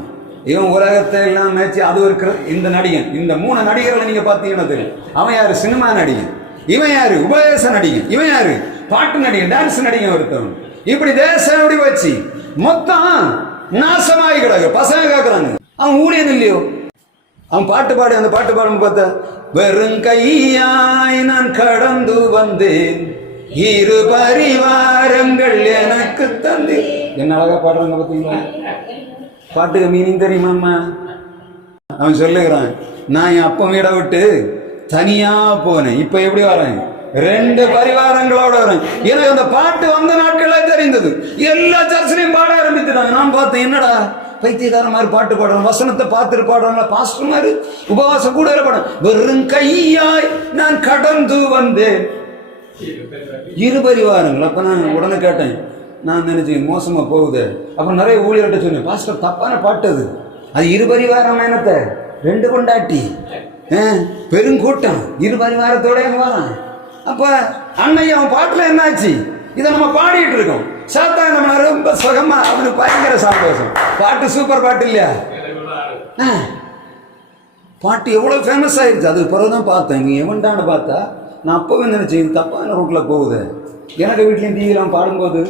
இவன் உலகத்தை எல்லாம் மேய்ச்சி அது ஒரு இந்த நடிகன். இந்த 3 நடிகர்களை நீங்க பாத்தீங்கன்னா தெரியும். அவன் யாரு? சினிமா நடிகன். இவன் யாரு? உபதேச நடிகன். இவன் யாரு? பாட்டு நடிகன், டான்ஸ் நடிகன் ஒருத்தவன். இப்படி தேசம் எப்படி வச்சு மொத்தம் நாசமாகி கிடக்கு. பசங்க கேட்கறாங்க, அவன் ஊழியன் இல்லையோ? அவன் பாட்டு பாடி அந்த பாட்டு பாடும் பார்த்தா, வெறும் கையாய் நான் கடந்து வந்தேன், 2 பரிவாரங்கள் எனக்கு தந்து. என்ன அழகா பாடுறாங்க பார்த்தீங்களா? பாட்டுக்கு மீனிங் தெரியுமாம்மா? அவன் சொல்லுகிறான், நான் என் அப்பா வீடை விட்டு தனியா போனேன், இப்ப எப்படி வரேன்? 2 பரிவாரங்களோட வரேன். எனக்கு அந்த பாட்டு வந்த நாட்களே தெரிந்தது. எல்லா சர்ச்சிலையும் பாட ஆரம்பித்துட்டாங்க. நான் பார்த்தேன், என்னடா பைத்தியக்கார மாதிரி பாட்டு பாடுறோம், வசனத்தை பார்த்துட்டு பாடுறாங்களா பாஸ்டர் மாதிரி, உபவாசம் கூட பாடம். வெறும் கையாய் நான் கடந்து வந்தேன், 2 பரிவாரங்கள். அப்ப நான் உடனே கேட்டேன், நான் நினைச்சேன் மோசமா போகுது. அப்புறம் நிறைய ஊழியர்கிட்ட சொன்னேன், பாஸ்டர் தப்பான பாட்டு அது 2 பரிவாரம் என்னத்தை 2 கொண்டாட்டி பெருங்கூட்டம் 2 பரிவாரத்தோட வரான். அப்ப அன்னைய அவன் பாட்டுல என்னாச்சு? இதை நம்ம பாடிட்டு இருக்கோம். சாத்தா நம்ம ரொம்ப சுகமா, அவனுக்கு பயங்கர சந்தோஷம். பாட்டு சூப்பர் பாட்டு இல்லையா? பாட்டு எவ்வளவு ஃபேமஸ் ஆயிடுச்சு. அதுக்கு பிறகுதான் பார்த்தேன், இங்க எவன்டான்னு பார்த்தா நான் அப்பவே நினைச்சேன் தப்பான ரூட்ல போகுது. எனக்கு வீட்லயும் டிவிலாம் பாடும்போது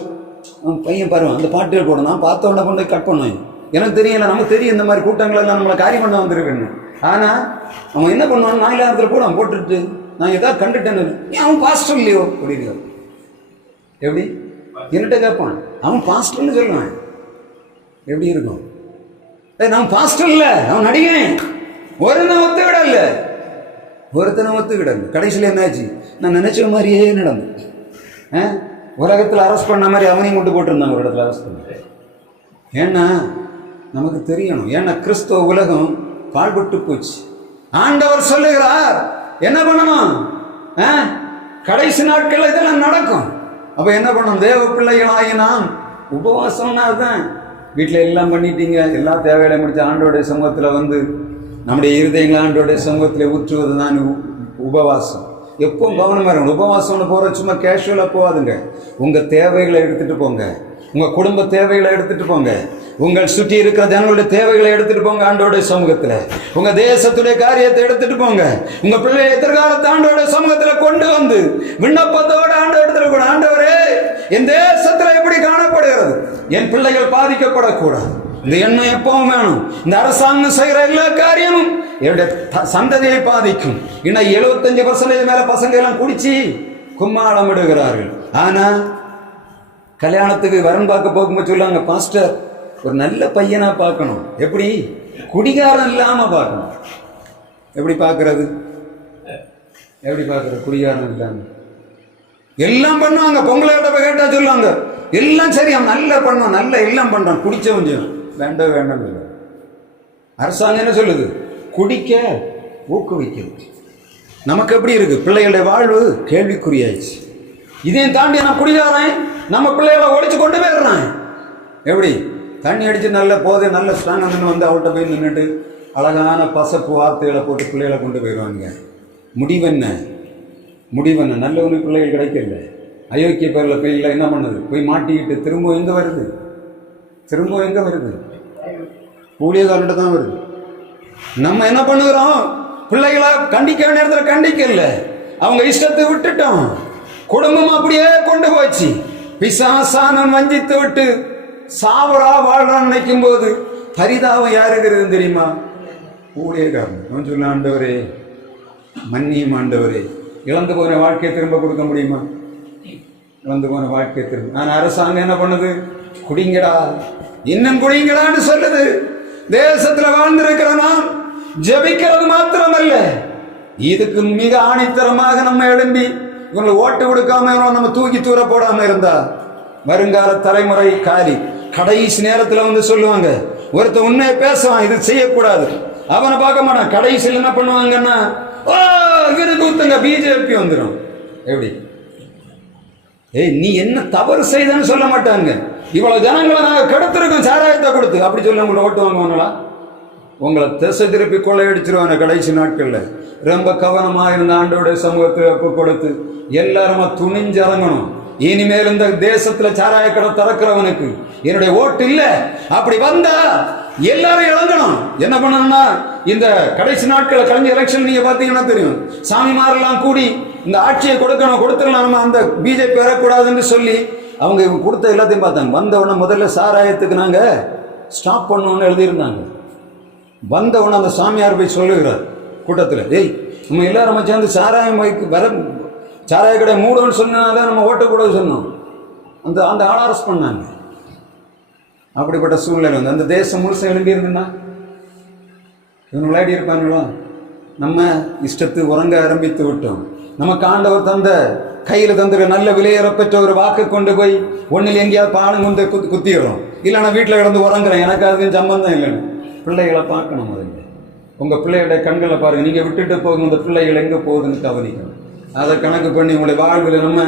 பையன் பாருவான், அந்த பாட்டுகள் போடும். நான் பார்த்த உடனே கொண்டு கட் பண்ணுவேன். எனக்கு தெரியல, நமக்கு தெரியும் இந்த மாதிரி கூட்டங்கள் எல்லாம் நம்மளை காரியம் பண்ண வந்திருக்குன்னு. ஆனா அவன் என்ன பண்ணுவான், நாயிலாரத்தில் கூட அவன் போட்டுட்டு நான் ஏதாவது கண்டுட்டேன்னு, அவன் பாஸ்டர் இல்லையோ அப்படின்னு எப்படி என்கிட்ட கேட்பான். அவன் பாஸ்டர்னு சொல்லுவான். எப்படி இருக்கும்? நான் பாஸ்டர் இல்ல, அவன் நடிகன். ஒருத்தனை ஒத்துக்கிடல. கடைசியில் என்னாச்சு? நான் நினைச்ச மாதிரியே நடந்து உலகத்தில் அரெஸ்ட் பண்ண மாதிரி அவனையும் கொண்டு போட்டிருந்தாங்க ஒரு இடத்துல அரெஸ்ட் பண்ண. ஏன்னா நமக்கு தெரியணும், ஏன்னா கிறிஸ்துவ உலகம் பாழ்பட்டு போச்சு. ஆண்டவர் சொல்லுகிறார் என்ன பண்ணணும்? கடைசி நாட்கள் இதெல்லாம் நடக்கும். அப்ப என்ன பண்ணணும்? தேவ பிள்ளைகளாகி நாம் உபவாசம்னா அதுதான். வீட்டில் எல்லாம் பண்ணிட்டீங்க, எல்லா தேவைகளை முடிச்சு ஆண்டோடைய சமூகத்தில் வந்து நம்முடைய இருதயங்களை ஆண்டோடைய சமூகத்தில் ஊற்றுவது தான் உபவாசம். எப்பவும் கவனமா இருக்கணும். உபவாசம்னு போற சும்மா கேஷுவலா போகாதுங்க. உங்க தேவைகளை எடுத்துட்டு போங்க, உங்க குடும்ப தேவைகளை எடுத்துட்டு போங்க, உங்கள் சுற்றி இருக்கிற ஜனங்களுடைய தேவைகளை எடுத்துட்டு போங்க ஆண்டோடைய சமூகத்துல. உங்க தேசத்துடைய காரியத்தை எடுத்துட்டு போங்க. உங்க பிள்ளை எதிர்காலத்தை ஆண்டோடைய சமூகத்துல கொண்டு வந்து விண்ணப்பத்தோடு ஆண்டவரத்துல கூட, ஆண்டவரே என் தேசத்துல எப்படி காணப்படுகிறது, என் பிள்ளைகள் பாதிக்கப்படக்கூடாது, இந்த எண்ணம் எப்பவும் வேணும். இந்த அரசாங்கம் செய்கிற எல்லா காரியமும் என்னுடைய சந்ததியை பாதிக்கும். இன்னும் 75% மேல பசங்க எல்லாம் குடிச்சு கும்மாளம் விடுகிறார்கள். ஆனா கல்யாணத்துக்கு வரன் பார்க்க போகும்போது சொல்லுவாங்க, பாஸ்டர் ஒரு நல்ல பையனா பார்க்கணும். எப்படி? குடிகாரம் இல்லாம பார்க்கணும். எப்படி பார்க்கறது? குடிகாரம் இல்லாம எல்லாம் பண்ணுவாங்க. பொங்கலை கேட்டா சொல்லுவாங்க எல்லாம் சரி, அவன் நல்லா பண்ணுவான், நல்ல எல்லாம் பண்றான், குடிச்சவன் வேண்டாம் இல்லை. அரசாங்கம் என்ன சொல்லுது? குடிக்க ஊக்குவிக்கிறது. நமக்கு எப்படி இருக்கு? பிள்ளைகளுடைய வாழ்வு கேள்விக்குறியாயிடுச்சு. இதையும் தாண்டி நான் குடிகாரன், நம்ம பிள்ளைகளை ஒழிச்சு கொண்டு போயிடுறான். எப்படி? தண்ணி அடிச்சு நல்ல போதை நல்ல ஸ்ட்ராங் வந்து அவள்கிட்ட போய் நின்றுட்டு அழகான பசப்பு வார்த்தைகளை போட்டு பிள்ளைகளை கொண்டு போயிடுவாங்க. முடிவென்ன நல்லவனுக்கு பிள்ளைகள் கிடைக்கல. அயோக்கிய பேரில் பிள்ளைகளை என்ன பண்ணுது? போய் மாட்டிக்கிட்டு திரும்ப எங்கே வருது? ஊழியக்காரன்ட்ட தான் வருது. நம்ம என்ன பண்ணுகிறோம்? பிள்ளைகளை கண்டிக்க வேண்டிய இடத்துல கண்டிக்கல, அவங்க இஷ்டத்தை விட்டுட்டோம். குடும்பம் அப்படியே கொண்டு போச்சு. பிசாசானன் வஞ்சித்து விட்டு சாவரா வாழ்றான்னு நினைக்கும் போது பரிதாபம் யாருங்கிறது தெரியுமா? ஊழியக்காரன். அவன் சொல்ல, ஆண்டவரே மன்னியும் ஆண்டவரே. இழந்து போன வாழ்க்கையை திரும்ப கொடுக்க முடியுமா? இழந்து போன வாழ்க்கையை திரும்ப. நான் அரசாங்கம் என்ன பண்ணுது? குடிங்கடா, இன்னும் குடிங்கடான்னு சொல்லுது. தேசத்துல வாழ்ந்திருக்கிற நாம் ஜெபிக்கிறது மாத்திரமல்ல, இதுக்கு மிக ஆணித்தரமாக நம்ம எழும்பி இவங்களை ஓட்டு கொடுக்காம நம்ம தூக்கி தூர போடாம இருந்தா வருங்கால தலைமுறை காலி. கடைசி நேரத்துல வந்து சொல்லுவாங்க, ஒருத்த உண்மையை பேசுவான், இது செய்யக்கூடாது, அவனை பார்க்க மாட்டான். கடைசியில் என்ன பண்ணுவாங்கன்னா, இவனுக்கு ஊத்துங்க, பிஜேபி வந்துடும். எப்படி? ஏய், நீ என்ன தவறு செய்தன்னு சொல்ல மாட்டாங்க. இவ்வளவு ஜனங்களை நாங்க கெடுத்திருக்கோம் சாராயத்தை கொடுத்து, அப்படி சொல்லி உங்களை ஓட்டு வாங்குவாங்களா? உங்களை திசை திருப்பி கொள்ளையடிச்சிருவாங்க கடைசி நாட்கள்ல. ரொம்ப கவனமா இருந்த ஆண்டோடைய சமூகத்தை ஒப்பு கொடுத்து எல்லாருமா துணிஞ்சிறங்கணும். இனிமேல் இந்த தேசத்துல சாராய கடை திறக்கிறவனுக்கு என்னுடைய ஓட்டு இல்ல. அப்படி வந்தா எல்லாரும் இழங்கணும். என்ன பண்ணணும்னா, இந்த கடைசி நாட்கள் கலைஞ எலெக்ஷன் நீங்க பாத்தீங்கன்னா தெரியும், சாமிமாரெல்லாம் கூடி இந்த ஆட்சியை கொடுக்கணும், கொடுத்துடலாம், நம்ம அந்த பிஜேபி வரக்கூடாதுன்னு சொல்லி அவங்க கொடுத்த எல்லாத்தையும் பார்த்தாங்க. வந்தவொடனே முதல்ல சாராயத்துக்கு நாங்க ஸ்டாப் பண்ணணும்னு எழுதியிருந்தாங்க. வந்தவொடனே அந்த சாமியார் போய் சொல்லுகிறார் கூட்டத்தில், ஏய் நம்ம எல்லாரும் சேர்ந்து சாராயம் வர சாராய கடை மூடன்னு சொன்னனால நம்ம ஓட்டக்கூடாது சொன்னோம். அந்த அந்த ஆள் அரெஸ்ட் பண்ணாங்க. அப்படிப்பட்ட சூழ்நிலை வந்து அந்த தேசம் முழுசம் எழும்பி இருந்துன்னா இவன் விளையாடி இருப்பாங்களோ? நம்ம இஷ்டத்து உறங்க ஆரம்பித்து விட்டோம். நமக்கு ஆண்டவர் தந்த கையில் தந்துற நல்ல விலையேறப்பெற்ற ஒரு வாக்கு கொண்டு போய் ஒன்னில் எங்கேயாவது பாடம் கொண்டு குத்திடுறோம். இல்லை நான் வீட்டில் கிடந்து உறங்குறேன், எனக்கு அதுக்கு சம்பந்தம் இல்லைன்னு. பிள்ளைகளை பார்க்கணும். முதல்ல உங்கள் பிள்ளைகளுடைய கண்களை பாருங்கள். நீங்கள் விட்டுட்டு போகும் இந்த பிள்ளைகள் எங்கே போகுதுன்னு கவனிக்கணும். அதை கணக்கு பண்ணி உங்களுடைய வாழ்வில் நம்ம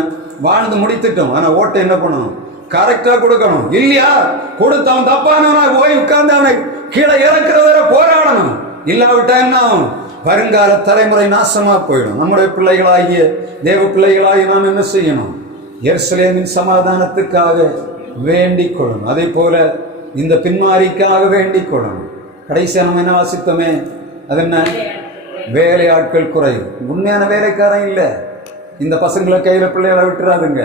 வாழ்ந்து முடித்துட்டோம். ஆனால் ஓட்டை என்ன பண்ணணும்? கரெக்டாக கொடுக்கணும். இல்லையா கொடுத்தவன் தப்பானவனா போய் உட்கார்ந்து அவனை கீழே இறக்குற வர போராடணும். இல்லாவிட்டா என்ன ஆகும்? வருங்கால தலைமுறை நாசமா போயிடும். நம்முடைய பிள்ளைகளாகிய தேவ பிள்ளைகளாகி நாம் என்ன செய்யணும்? எருசலேமின் சமாதானத்துக்காக வேண்டிக் கொள்ளணும். அதே போல இந்த பின்மாரிக்காக வேண்டிக் கொள்ளணும். கடைசியா நம்ம என்ன வாசித்தோமே, அது என்ன? வேலையாட்கள் குறையும். உண்மையான வேலைக்காரன் இல்லை. இந்த பசங்களை கையில பிள்ளைகளை விட்டுறாதுங்க.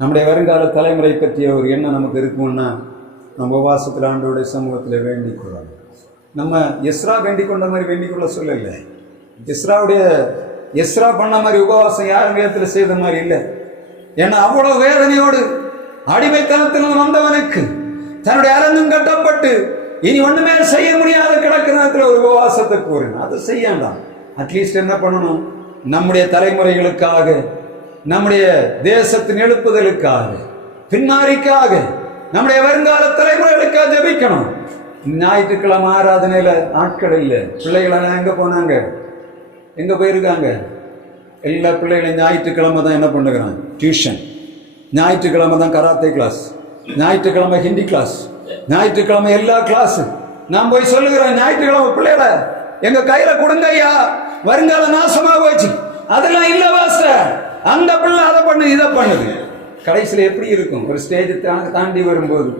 நம்முடைய வருங்கால தலைமுறை பற்றிய ஒரு எண்ணம் நமக்கு இருக்கும்னா நம்ம உபவாசத்தில் ஆண்டோடைய சமூகத்தில் வேண்டிக் கொள்ளணும். நம்ம எஸ்ரா வேண்டிக் கொண்ட மாதிரி வேண்டிக் கொள்ள சொல்லலை. எஸ்ரா பண்ண மாதிரி உபவாசம் யாரும் வேதத்தில் செய்த மாதிரி இல்லை. ஏன்னா அவ்வளவு வேதனையோடு அடிமைத்தனத்தில் வந்தவனுக்கு தன்னுடைய அரங்கம் கட்டப்பட்டு இனி ஒண்ணுமே செய்ய முடியாத கிடக்கிற நேரத்தில் ஒரு உபவாசத்தை கூறினான். அது செய்யலாம். அட்லீஸ்ட் என்ன பண்ணணும்? நம்முடைய தலைமுறைகளுக்காக, நம்முடைய தேசத்தின் எழுப்புதலுக்காக, பின்னாரிக்காக, நம்முடைய வருங்கால தலைமுறைகளுக்காக ஜெபிக்கணும். ஞாயிற்றுக்கிழமை ஆராதனையில ஆட்கள் இல்லை. பிள்ளைகளை எங்க போனாங்க? எங்க போயிருக்காங்க? எல்லா பிள்ளைகளையும் ஞாயிற்றுக்கிழமை தான் என்ன பண்ணுகிறான்? டியூஷன். ஞாயிற்றுக்கிழமை தான் கராத்தே கிளாஸ், ஞாயிற்றுக்கிழமை ஹிந்தி கிளாஸ், ஞாயிற்றுக்கிழமை எல்லா கிளாஸ். நான் போய் சொல்லுகிறேன், ஞாயிற்றுக்கிழமை பிள்ளைகளை எங்க கையில கொடுங்க ஐயா, வருங்கால நாசமா போச்சு. அதெல்லாம் இல்ல வாஸ்டர், அந்த பிள்ளை அதை பண்ணுது இதை பண்ணுது. கடைசியில் எப்படி இருக்கும்? ஒரு ஸ்டேஜ் தாண்டி வரும்போது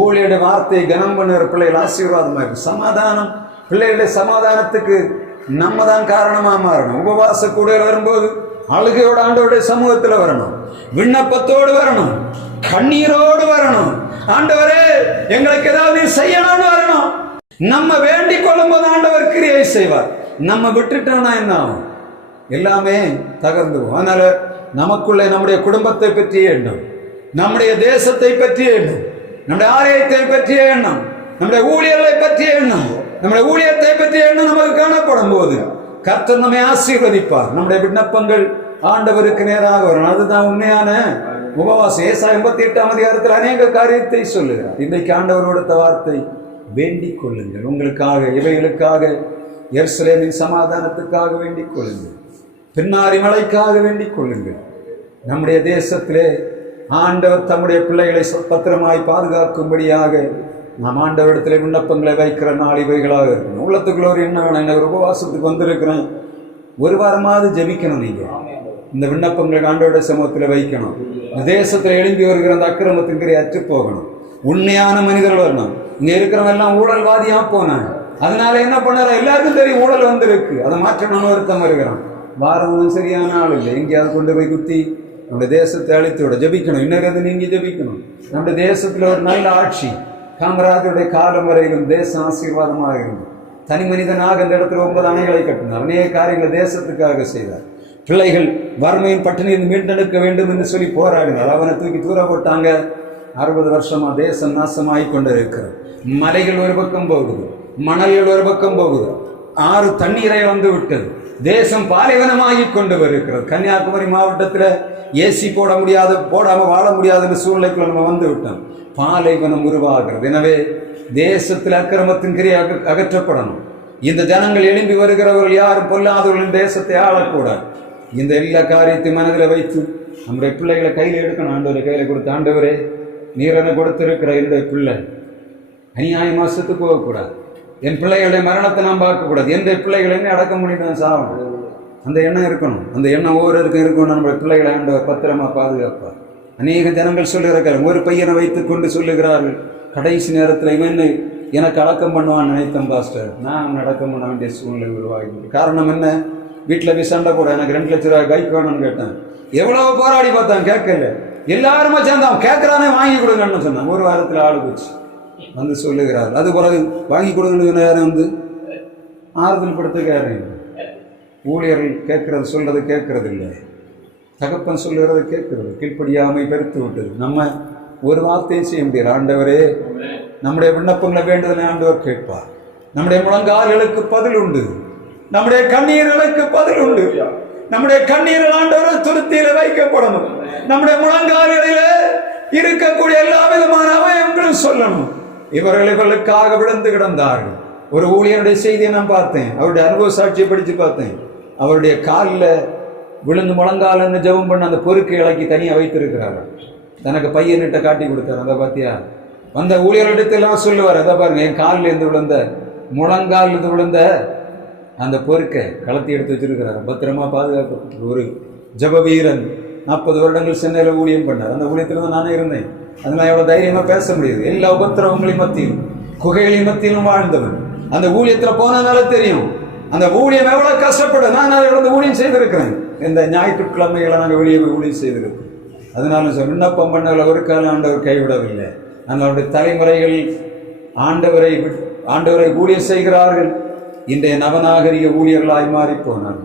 ஊழியருடைய வார்த்தையை கனம் பண்ணுற பிள்ளைகள் ஆசீர்வாதமா இருக்கும். சமாதானம், பிள்ளைகளுடைய சமாதானத்துக்கு நம்ம தான் காரணமா மாறணும். உபவாச கூடையில் வரும்போது அழுகையோட ஆண்டவருடைய சமூகத்துல வரணும், விண்ணப்பத்தோடு வரணும், கண்ணீரோடு வரணும். ஆண்டவரே எங்களுக்கு ஏதாவது செய்யணும்னு வரணும். நம்ம வேண்டிக் கொள்ளும் போது ஆண்டவர் கிரியை செய்வார். நம்ம விட்டுட்டோம்னா என்ன ஆகும்? எல்லாமே தகர்ந்துவோம். அதனால நமக்குள்ளே நம்முடைய குடும்பத்தை பற்றிய எண்ணம், நம்முடைய தேசத்தை பற்றிய எண்ணம், நம்முடைய ஆலயத்தை பற்றிய எண்ணம், நம்முடைய ஊழியர்களை பற்றிய எண்ணம், நம்முடைய ஊழியத்தை பற்றிய எண்ணம் நமக்கு காணப்படும் போது கர்த்தர் நம்மை ஆசீர்வதிப்பார். நம்முடைய விண்ணப்பங்கள் ஆண்டவருக்கு நேராக வரும். அதுதான் உண்மையான உபவாசம். ஏசாயா 88ஆம் அதிகாரத்தில் அநேக காரியத்தை சொல்லுகிறார். இன்றைக்கு ஆண்டவர் கொடுத்த வார்த்தை, வேண்டிக் கொள்ளுங்கள். உங்களுக்காக, இவைகளுக்காக, எருசலேமின் சமாதானத்துக்காக வேண்டிக் கொள்ளுங்கள், பின்னாரி மலைக்காக வேண்டிக் கொள்ளுங்கள். நம்முடைய தேசத்திலே ஆண்டவர் தம்முடைய பிள்ளைகளை பத்திரமாய் பாதுகாக்கும்படியாக நாம் ஆண்டவரிடத்திலே விண்ணப்பங்களை வைக்கிற நாள் இவைகளாக இருக்கணும். உள்ளத்துக்குள்ள ஒரு என்ன வேணும்? என்ன உபவாசத்துக்கு வந்திருக்கிறேன், ஒரு வாரமாவது ஜெபிக்கணும். நீங்க இந்த விண்ணப்பங்களை ஆண்டவருடைய சமூகத்தில் வைக்கணும். தேசத்தில் எழும்பி வருகிற அந்த அக்கிரமத்தின் கிரை அற்று போகணும். உண்மையான மனிதர்கள் வரணும். இங்க இருக்கிறவங்க எல்லாம் ஊழல்வாதியா போனாங்க. அதனால என்ன பண்ணார? எல்லாருக்கும் தெரியும் ஊழல் வந்திருக்கு, அதை மாற்றணும்னு ஒருத்தம் வருகிறான். வாரவனும் சரியான ஆள் இல்லை. எங்கேயாவது கொண்டு போய் குத்தி நம்முடைய தேசத்தை அழித்து விட ஜபிக்கணும். இன்னொரு நீங்க ஜபிக்கணும். நம்முடைய தேசத்துல ஒரு நல்ல ஆட்சி, காமராஜருடைய காலம் வரையிலும் தேசம் ஆசீர்வாதமாக இருந்தது. தனி மனிதனாக அந்த இடத்துல 9 அணைகளை கட்டினார். அநேக காரியங்களை தேசத்துக்காக செய்தார். பிள்ளைகள் வறுமையின் பட்டினியில் மீண்டெடுக்க வேண்டும் என்று சொல்லி போராடினார். அவனை தூக்கி தூர போட்டாங்க. 60 வருஷமா தேசம் நாசமாகி கொண்டிருக்கிறது. மலைகள் ஒரு பக்கம் போகுது, மணல்கள் ஒரு பக்கம் போகுது, ஆறு தண்ணீரை வந்து விட்டது. தேசம் பாலைவனமாகி கொண்டு வருகிறது. கன்னியாகுமரி மாவட்டத்தில் ஏசி போடாம வாழ முடியாத சூழ்நிலைக்குள்ள நம்ம வந்து விட்டோம். பாலைவனம் உருவாகிறது. எனவே தேசத்தில் அக்கிரமத்தின் கிரியை அகற்றப்படணும். இந்த ஜனங்கள் எழும்பி வருகிறவர்கள் யாரும் பொல்லாதவர்களின் தேசத்தை ஆளக்கூடாது. இந்த எல்லா காரியத்தையும் மனதில் வைத்து நம்முடைய பிள்ளைகளை கையில் எடுக்கணும். ஆண்டவரை கையில் கொடுத்து, ஆண்டவரே நீர் என கொடுத்திருக்கிற என்னுடைய பிள்ளை அநியாய மாசத்துக்கு போகக்கூடாது. என் பிள்ளைகளுடைய மரணத்தை நான் பார்க்கக்கூடாது. என்னுடைய பிள்ளைகள் என்ன அடக்க முடியும் சாகும். அந்த எண்ணம் இருக்கணும். அந்த எண்ணம் ஒவ்வொருவருக்கும் இருக்கணும். நம்முடைய பிள்ளைகளை ஆண்டவர் பத்திரமா பாதுகாப்பார். அநேக ஜனங்கள் சொல்லுகிறார்கள், ஒரு பையனை வைத்துக் கொண்டு சொல்லுகிறார்கள், கடைசி நேரத்தில் இவன் எனக்கு அடக்கம் பண்ணுவான் நினைத்தேன் பாஸ்டர். நான் அடக்கம் பண்ண வேண்டிய சூழ்நிலை உருவாகி. காரணம் என்ன? வீட்டில் போய் சண்டை போட, எனக்கு 2 லட்ச ரூபாய் பைக் வேணும்னு கேட்டேன். எவ்வளவு போராடி பார்த்தான், கேட்கல. எல்லாருமே சேர்ந்தான், கேட்கறானே வாங்கி கொடுங்கன்னு சொன்னான். ஒரு வாரத்தில் ஆளு போச்சு. வந்து சொல்லுகிறார். அது பிறகு வாங்கி கொடுங்கன்னு யாரும் வந்து ஆறுதல் படுத்துக்காரு. ஊழியர்கள் கேட்கறது சொல்றது கேட்கறது இல்லை, தகப்பன் சொல்லுறது கேட்கறது. கீழ்ப்படியாமை பெருத்து விட்டது. நம்ம ஒரு வார்த்தையும் செய்ய முடியாது. ஆண்டவரே நம்முடைய விண்ணப்பங்களை வேண்டுதலை ஆண்டவர் கேட்பார். நம்முடைய முழங்கால்களுக்கு பதில் உண்டு, நம்முடைய கண்ணீர்களுக்கு பதில் உண்டு. நம்முடைய கண்ணீர்கள் ஆண்டவர் துருத்தியில வைக்கப்படணும். நம்முடைய முழங்கால்களில இருக்கக்கூடிய எல்லா விதமான அவயங்களும் சொல்லணும். இவர்களுக்காக விழுந்து கிடந்தார்கள். ஒரு ஊழியருடைய செய்தியை நான் பார்த்தேன். அவருடைய அனுபவ சாட்சியை படித்து பார்த்தேன். அவருடைய காலில் விழுந்து முழங்கால ஜெபம் பண்ண அந்த பொறுக்கை இலக்கி தனியாக வைத்திருக்கிறார்கள். தனக்கு பையன்கிட்ட காட்டி கொடுத்தார். அதை பார்த்தியா? வந்த ஊழியர்களிடத்தெல்லாம் சொல்லுவார், அதை பாருங்க, என் காலில் இருந்து விழுந்த முழங்கால் இருந்து விழுந்த அந்த பொறுக்கை கலத்தி எடுத்து வச்சிருக்கிறார். பத்திரமா பாதுகாப்பு. ஒரு ஜப வீரன் 40 வருடங்கள் சென்னையில் ஊழியம் பண்ணார். அந்த ஊழியத்தில் தான் நானே இருந்தேன். அதனால எவ்வளோ தைரியமா பேச முடியுது. எல்லா உபத்திரவங்களையும் மத்தியும் குகைகளின் மத்தியிலும் வாழ்ந்தவன். அந்த ஊழியத்தில் போனதுனால தெரியும் அந்த ஊழியம் எவ்வளவு கஷ்டப்படும். நான் அதை ஊழியம் செய்திருக்கிறேன். இந்த ஞாயிற்றுக்கிழமைகளை நாங்கள் வெளியே போய் ஊழியம் செய்திருக்கோம். அதனால விண்ணப்பம் பண்ணல ஒரு காலம் ஆண்டவர் கைவிடவில்லை. அவருடைய தலைமுறைகள் ஆண்டவரை ஊழியம் செய்கிறார்கள். இன்றைய நவநாகரிக ஊழியர்களாய் மாறி போனார்கள்.